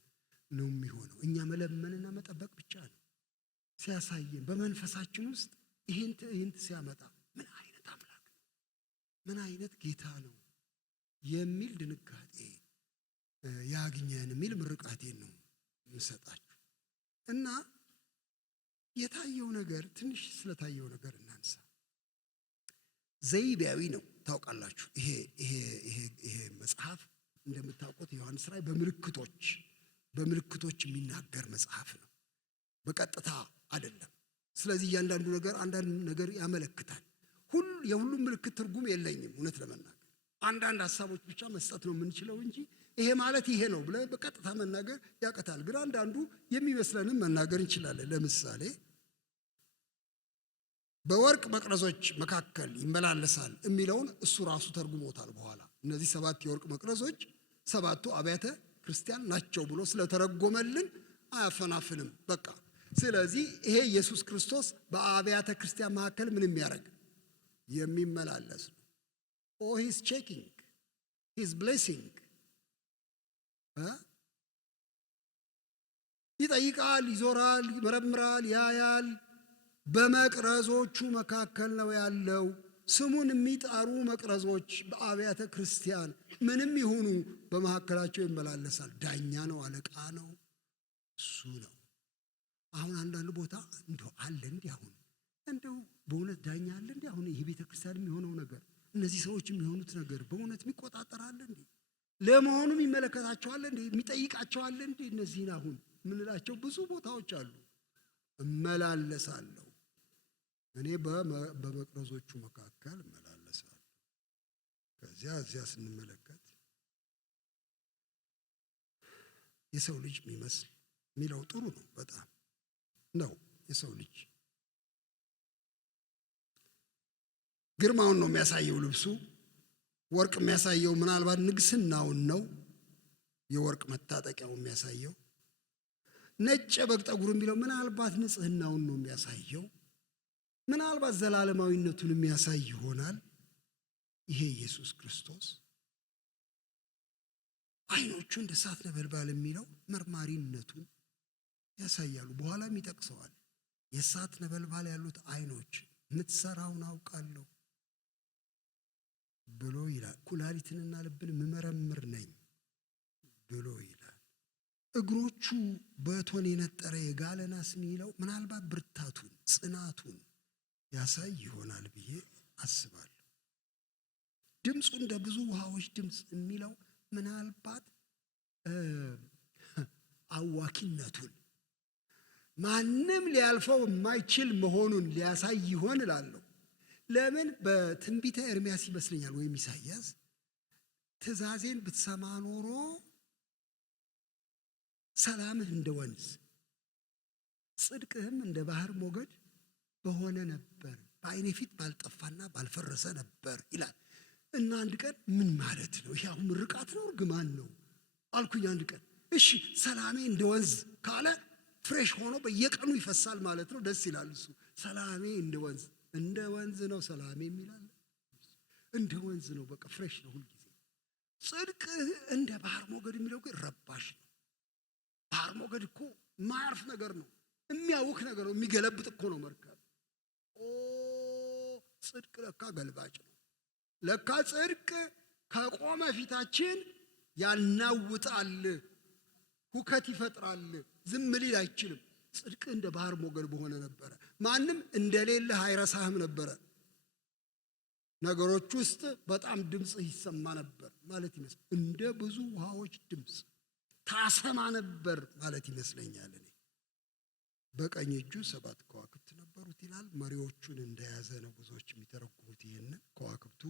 ነው የሚሆነው። እኛ መለመንና መጠበቅ ብቻ ነው። ሲያሳየን በመንፈሳችን ውስጥ ይሄን ትዕይንት ሲያመጣ ምን አይነት አምላክ ነው፣ ምን አይነት ጌታ ነው የሚል ድንጋጤ ያግኘን የሚል ምርቃቴን ነው የምሰጣችሁ። እና የታየው ነገር ትንሽ ስለታየው ነገር እናንሳ። ዘይቤያዊ ነው ታውቃላችሁ። ይሄ መጽሐፍ እንደምታውቁት ዮሐንስ ራእይ በምልክቶች የሚናገር መጽሐፍ ነው። በቀጥታ አይደለም። ስለዚህ እያንዳንዱ ነገር አንዳንድ ነገር ያመለክታል። የሁሉም ምልክት ትርጉም የለኝም እውነት ለመናገር አንዳንድ ሀሳቦች ብቻ መስጠት ነው የምንችለው እንጂ ይሄ ማለት ይሄ ነው ብለን በቀጥታ መናገር ያቀታል። ግን አንዳንዱ የሚመስለንም መናገር እንችላለን። ለምሳሌ በወርቅ መቅረዞች መካከል ይመላለሳል የሚለውን እሱ ራሱ ተርጉሞታል። በኋላ እነዚህ 7 የወርቅ መቅረዞች 7ቱ አብያተ ክርስቲያን ናቸው ብሎ ስለተረጎመልን አያፈናፍንም። በቃ ስለዚህ ይሄ ኢየሱስ ክርስቶስ በአብያተ ክርስቲያን መካከል ምን የሚያደርግ የሚመላለስ ነው። ሂዝ ቼኪንግ ሂዝ ብሌሲንግ ይጠይቃል፣ ይዞራል፣ ይመረምራል፣ ያያል። በመቅረዞቹ መካከል ነው ያለው። ስሙን የሚጠሩ መቅረዞች በአብያተ ክርስቲያን ምንም ይሁኑ በመካከላቸው ይመላለሳል። ዳኛ ነው፣ አለቃ ነው፣ እሱ ነው። አሁን አንዳንድ ቦታ እንደው አለ እንዲህ አሁን እንደው በእውነት ዳኛ አለ እንዲህ አሁን ይሄ ቤተ ክርስቲያን የሚሆነው ነገር እነዚህ ሰዎች የሚሆኑት ነገር በእውነት የሚቆጣጠራል እንዴ? ለመሆኑም ይመለከታቸዋል እንዴ? የሚጠይቃቸዋል እንዴ? እነዚህን አሁን ምንላቸው ብዙ ቦታዎች አሉ። እመላለሳለሁ እኔ በመቅረዞቹ መካከል እመላለሳለሁ። እዚያ ስንመለከት የሰው ልጅ የሚመስል የሚለው ጥሩ ነው፣ በጣም ነው። የሰው ልጅ ግርማውን ነው የሚያሳየው ልብሱ። ወርቅ የሚያሳየው ምናልባት ንግስናውን ነው፣ የወርቅ መታጠቂያው የሚያሳየው። ነጭ የበግ ጠጉር የሚለው ምናልባት ንጽህናውን ነው የሚያሳየው፣ ምናልባት ዘላለማዊነቱን የሚያሳይ ይሆናል። ይሄ ኢየሱስ ክርስቶስ አይኖቹ እንደ እሳት ነበልባል የሚለው መርማሪነቱን ያሳያሉ። በኋላም ይጠቅሰዋል። የእሳት ነበልባል ያሉት አይኖች የምትሰራውን አውቃለሁ ብሎ ይላል። ኩላሊትንና ልብን ምመረምር ነኝ ብሎ ይላል። እግሮቹ በእቶን የነጠረ የጋለ ናስ የሚለው ምናልባት ብርታቱን ጽናቱን ያሳይ ይሆናል ብዬ አስባለሁ። ድምፁ እንደ ብዙ ውሃዎች ድምፅ የሚለው ምናልባት አዋኪነቱን ማንም ሊያልፈው የማይችል መሆኑን ሊያሳይ ይሆን እላለሁ። ለምን በትንቢተ ኤርምያስ ይመስለኛል ወይም ኢሳይያስ ትእዛዜን ብትሰማ ኖሮ ሰላምህ እንደ ወንዝ ጽድቅህም እንደ ባህር ሞገድ በሆነ ነበር፣ በዓይኔ ፊት ባልጠፋና ባልፈረሰ ነበር ይላል። እና አንድ ቀን ምን ማለት ነው? ይሄ አሁን ምርቃት ነው እርግማን ነው አልኩኝ። አንድ ቀን እሺ ሰላሜ እንደ ወንዝ ካለ ፍሬሽ ሆኖ በየቀኑ ይፈሳል ማለት ነው። ደስ ይላል እሱ። ሰላሜ እንደ ወንዝ ነው ሰላሜ የሚላል እንደ ወንዝ ነው፣ በቃ ፍሬሽ ነው ሁልጊዜ። ጽድቅ እንደ ባህር ሞገድ የሚለው ግን ረባሽ ነው። ባህር ሞገድ እኮ ማያርፍ ነገር ነው። የሚያውክ ነገር ነው። የሚገለብጥ እኮ ነው መርከብ። ጽድቅ ለካ ገልባጭ ነው። ለካ ጽድቅ ከቆመ ፊታችን ያናውጣል፣ ሁከት ይፈጥራል፣ ዝም ሊል አይችልም። ጽድቅ እንደ ባህር ሞገድ በሆነ ነበረ። ማንም እንደሌለ አይረሳህም ነበረ። ነገሮች ውስጥ በጣም ድምፅ ይሰማ ነበር ማለት ይመስል፣ እንደ ብዙ ውሃዎች ድምፅ ታሰማ ነበር ማለት ይመስለኛል። እኔ በቀኝ እጁ 7 ከዋክብት ነበሩት ይላል። መሪዎቹን እንደያዘ ነው ብዙዎች የሚተረጉሙት። ይህን ከዋክብቱ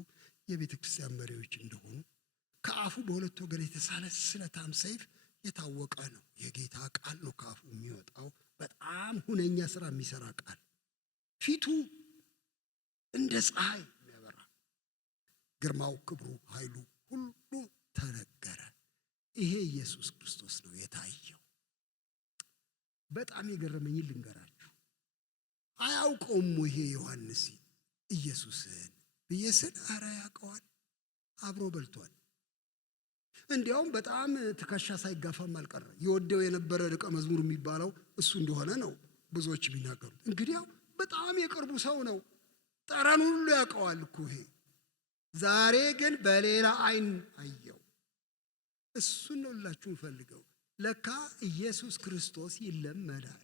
የቤተ ክርስቲያን መሪዎች እንደሆኑ ከአፉ በሁለት ወገን የተሳለ ስለታም ሰይፍ የታወቀ ነው። የጌታ ቃል ነው ከአፉ የሚወጣው። በጣም ሁነኛ ስራ የሚሰራ ቃል። ፊቱ እንደ ፀሐይ የሚያበራ፣ ግርማው፣ ክብሩ፣ ኃይሉ ሁሉ ተነገረ። ይሄ ኢየሱስ ክርስቶስ ነው የታየው። በጣም የገረመኝ ልንገራችሁ። አያውቀውም ይሄ ዮሐንስ ኢየሱስን ብዬ ስል፣ ኧረ ያውቀዋል፣ አብሮ በልቷል። እንዲያውም በጣም ትከሻ ሳይጋፋም አልቀረ። የወደው የነበረ ደቀ መዝሙር የሚባለው እሱ እንደሆነ ነው ብዙዎች የሚናገሩት። እንግዲያው በጣም የቅርቡ ሰው ነው። ጠረን ሁሉ ያውቀዋል እኮ ይሄ። ዛሬ ግን በሌላ አይን አየው። እሱን ነው ላችሁ ፈልገው። ለካ ኢየሱስ ክርስቶስ ይለመዳል።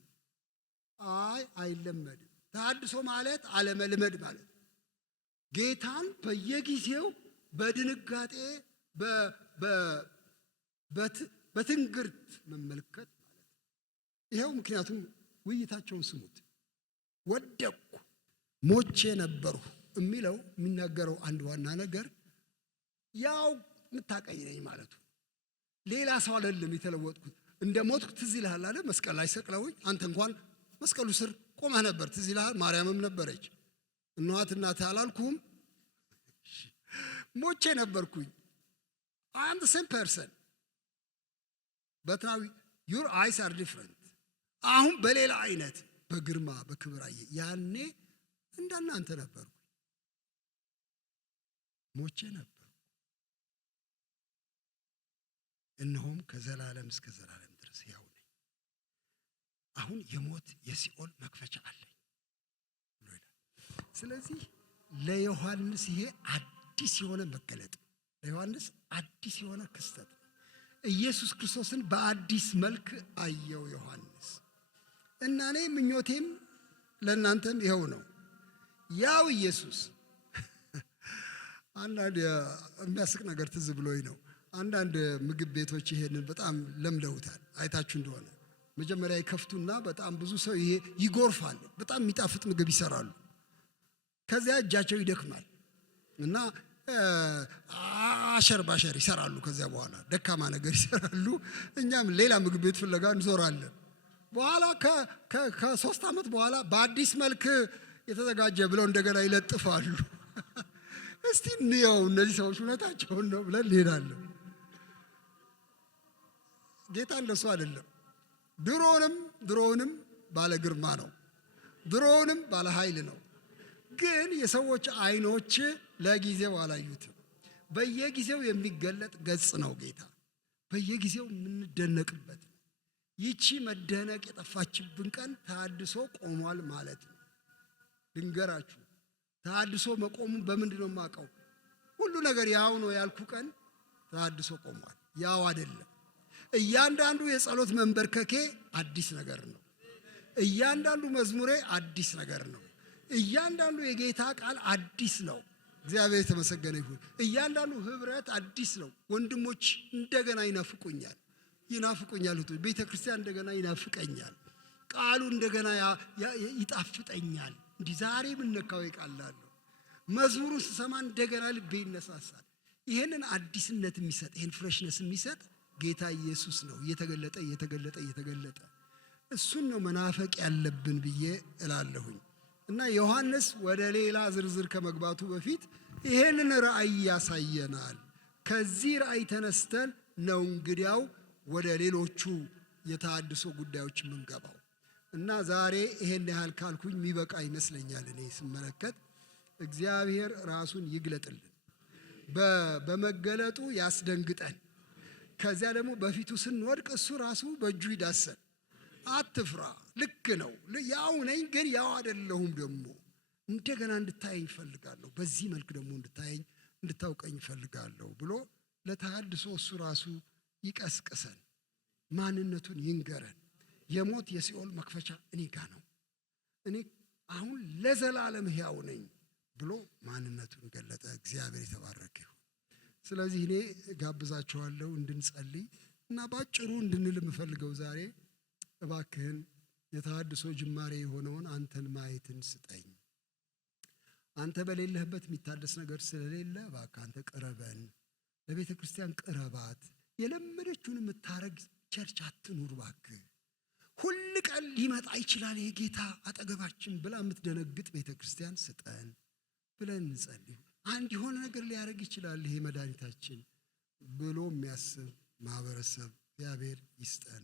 አይለመድም። ተሐድሶ ማለት አለመልመድ ማለት ነው። ጌታን በየጊዜው በድንጋጤ በትንግርት መመልከት ማለት ነው። ይኸው ምክንያቱም ውይይታቸውን ስሙት። ወደቅኩ ሞቼ ነበርሁ የሚለው የሚናገረው አንድ ዋና ነገር ያው ምታቀኝ ነኝ ማለቱ። ሌላ ሰው አይደለም የተለወጥኩት። እንደ ሞትኩ ትዝ ይልሃል አለ። መስቀል ላይ ሰቅለውኝ አንተ እንኳን መስቀሉ ስር ቆመህ ነበር፣ ትዝ ይልሃል። ማርያምም ነበረች። እነኋት እናትህ አላልኩህም? ሞቼ ነበርኩኝ። I am the same person, but now your eyes are different. አሁን በሌላ አይነት በግርማ በክብር አየ። ያኔ እንደናንተ ነበርኩ፣ ሞቼ ነበር። እነሆም ከዘላለም እስከ ዘላለም ድረስ ያው ነኝ። አሁን የሞት የሲኦል መክፈቻ አለኝ ብሎ ይላል። ስለዚህ ለዮሐንስ ይሄ አዲስ የሆነ መገለጥ፣ ለዮሐንስ አዲስ የሆነ ክስተት፣ ኢየሱስ ክርስቶስን በአዲስ መልክ አየው ዮሐንስ። እና እኔ ምኞቴም ለእናንተም ይኸው ነው። ያው ኢየሱስ አንዳንድ የሚያስቅ ነገር ትዝ ብሎኝ ነው። አንዳንድ ምግብ ቤቶች ይሄንን በጣም ለምደውታል። አይታችሁ እንደሆነ መጀመሪያ ይከፍቱና በጣም ብዙ ሰው ይሄ ይጎርፋል። በጣም የሚጣፍጥ ምግብ ይሰራሉ። ከዚያ እጃቸው ይደክማል እና አሸር ባሸር ይሰራሉ። ከዚያ በኋላ ደካማ ነገር ይሰራሉ። እኛም ሌላ ምግብ ቤት ፍለጋ እንዞራለን። በኋላ ከ3 ዓመት በኋላ በአዲስ መልክ የተዘጋጀ ብለው እንደገና ይለጥፋሉ። እስቲ እንየው እነዚህ ሰዎች እውነታቸውን ነው ብለን እንሄዳለን። ጌታ እንደሱ አይደለም። ድሮውንም ባለ ግርማ ነው። ድሮውንም ባለ ኃይል ነው። ግን የሰዎች አይኖች ለጊዜው አላዩትም። በየጊዜው የሚገለጥ ገጽ ነው ጌታ። በየጊዜው የምንደነቅበት። ይቺ መደነቅ የጠፋችብን ቀን ተሐድሶ ቆሟል ማለት ነው። ልንገራችሁ፣ ተሐድሶ መቆሙን በምንድን ነው የማውቀው? ሁሉ ነገር ያው ነው ያልኩ ቀን ተሐድሶ ቆሟል። ያው አይደለም። እያንዳንዱ የጸሎት መንበርከኬ አዲስ ነገር ነው። እያንዳንዱ መዝሙሬ አዲስ ነገር ነው። እያንዳንዱ የጌታ ቃል አዲስ ነው። እግዚአብሔር የተመሰገነ ይሁን። እያንዳንዱ ህብረት አዲስ ነው። ወንድሞች እንደገና ይናፍቁኛል። ቤተ ክርስቲያን እንደገና ይናፍቀኛል። ቃሉ እንደገና ይጣፍጠኛል። እንዲህ ዛሬ ምን ነካው ይቃላለሁ። መዝሙሩ ስሰማ እንደገና ልቤ ይነሳሳል። ይሄንን አዲስነት የሚሰጥ ይሄን ፍሬሽነስ የሚሰጥ ጌታ ኢየሱስ ነው። እየተገለጠ እሱን ነው መናፈቅ ያለብን ብዬ እላለሁኝ። እና ዮሐንስ ወደ ሌላ ዝርዝር ከመግባቱ በፊት ይሄንን ራእይ ያሳየናል። ከዚህ ራእይ ተነስተን ነው እንግዲያው ወደ ሌሎቹ የተሐድሶ ጉዳዮች የምንገባው። እና ዛሬ ይሄን ያህል ካልኩኝ የሚበቃ ይመስለኛል። እኔ ስመለከት እግዚአብሔር ራሱን ይግለጥልን፣ በመገለጡ ያስደንግጠን። ከዚያ ደግሞ በፊቱ ስንወድቅ እሱ ራሱ በእጁ ይዳሰን። አትፍራ። ልክ ነው። ያው ነኝ ግን ያው አይደለሁም። ደግሞ እንደገና እንድታየኝ እፈልጋለሁ። በዚህ መልክ ደግሞ እንድታየኝ እንድታውቀኝ እፈልጋለሁ ብሎ ለተሐድሶ እሱ ራሱ ይቀስቅሰን፣ ማንነቱን ይንገረን። የሞት የሲኦል መክፈቻ እኔ ጋ ነው፣ እኔ አሁን ለዘላለም ሕያው ነኝ ብሎ ማንነቱን ገለጠ። እግዚአብሔር የተባረከ ይሁን። ስለዚህ እኔ ጋብዛችኋለሁ እንድንጸልይ እና ባጭሩ እንድንል የምፈልገው ዛሬ እባክህን የተሐድሶ ጅማሬ የሆነውን አንተን ማየትን ስጠኝ። አንተ በሌለህበት የሚታደስ ነገር ስለሌለ እባክህ አንተ ቅረበን፣ ለቤተ ክርስቲያን ቅረባት። የለመደችውን የምታረግ ቸርች አትኑር እባክህ። ሁል ቀን ሊመጣ ይችላል ይሄ ጌታ አጠገባችን ብላ የምትደነግጥ ቤተ ክርስቲያን ስጠን ብለን እንጸልይ። አንድ የሆነ ነገር ሊያደርግ ይችላል ይሄ መድኃኒታችን ብሎ የሚያስብ ማህበረሰብ እግዚአብሔር ይስጠን።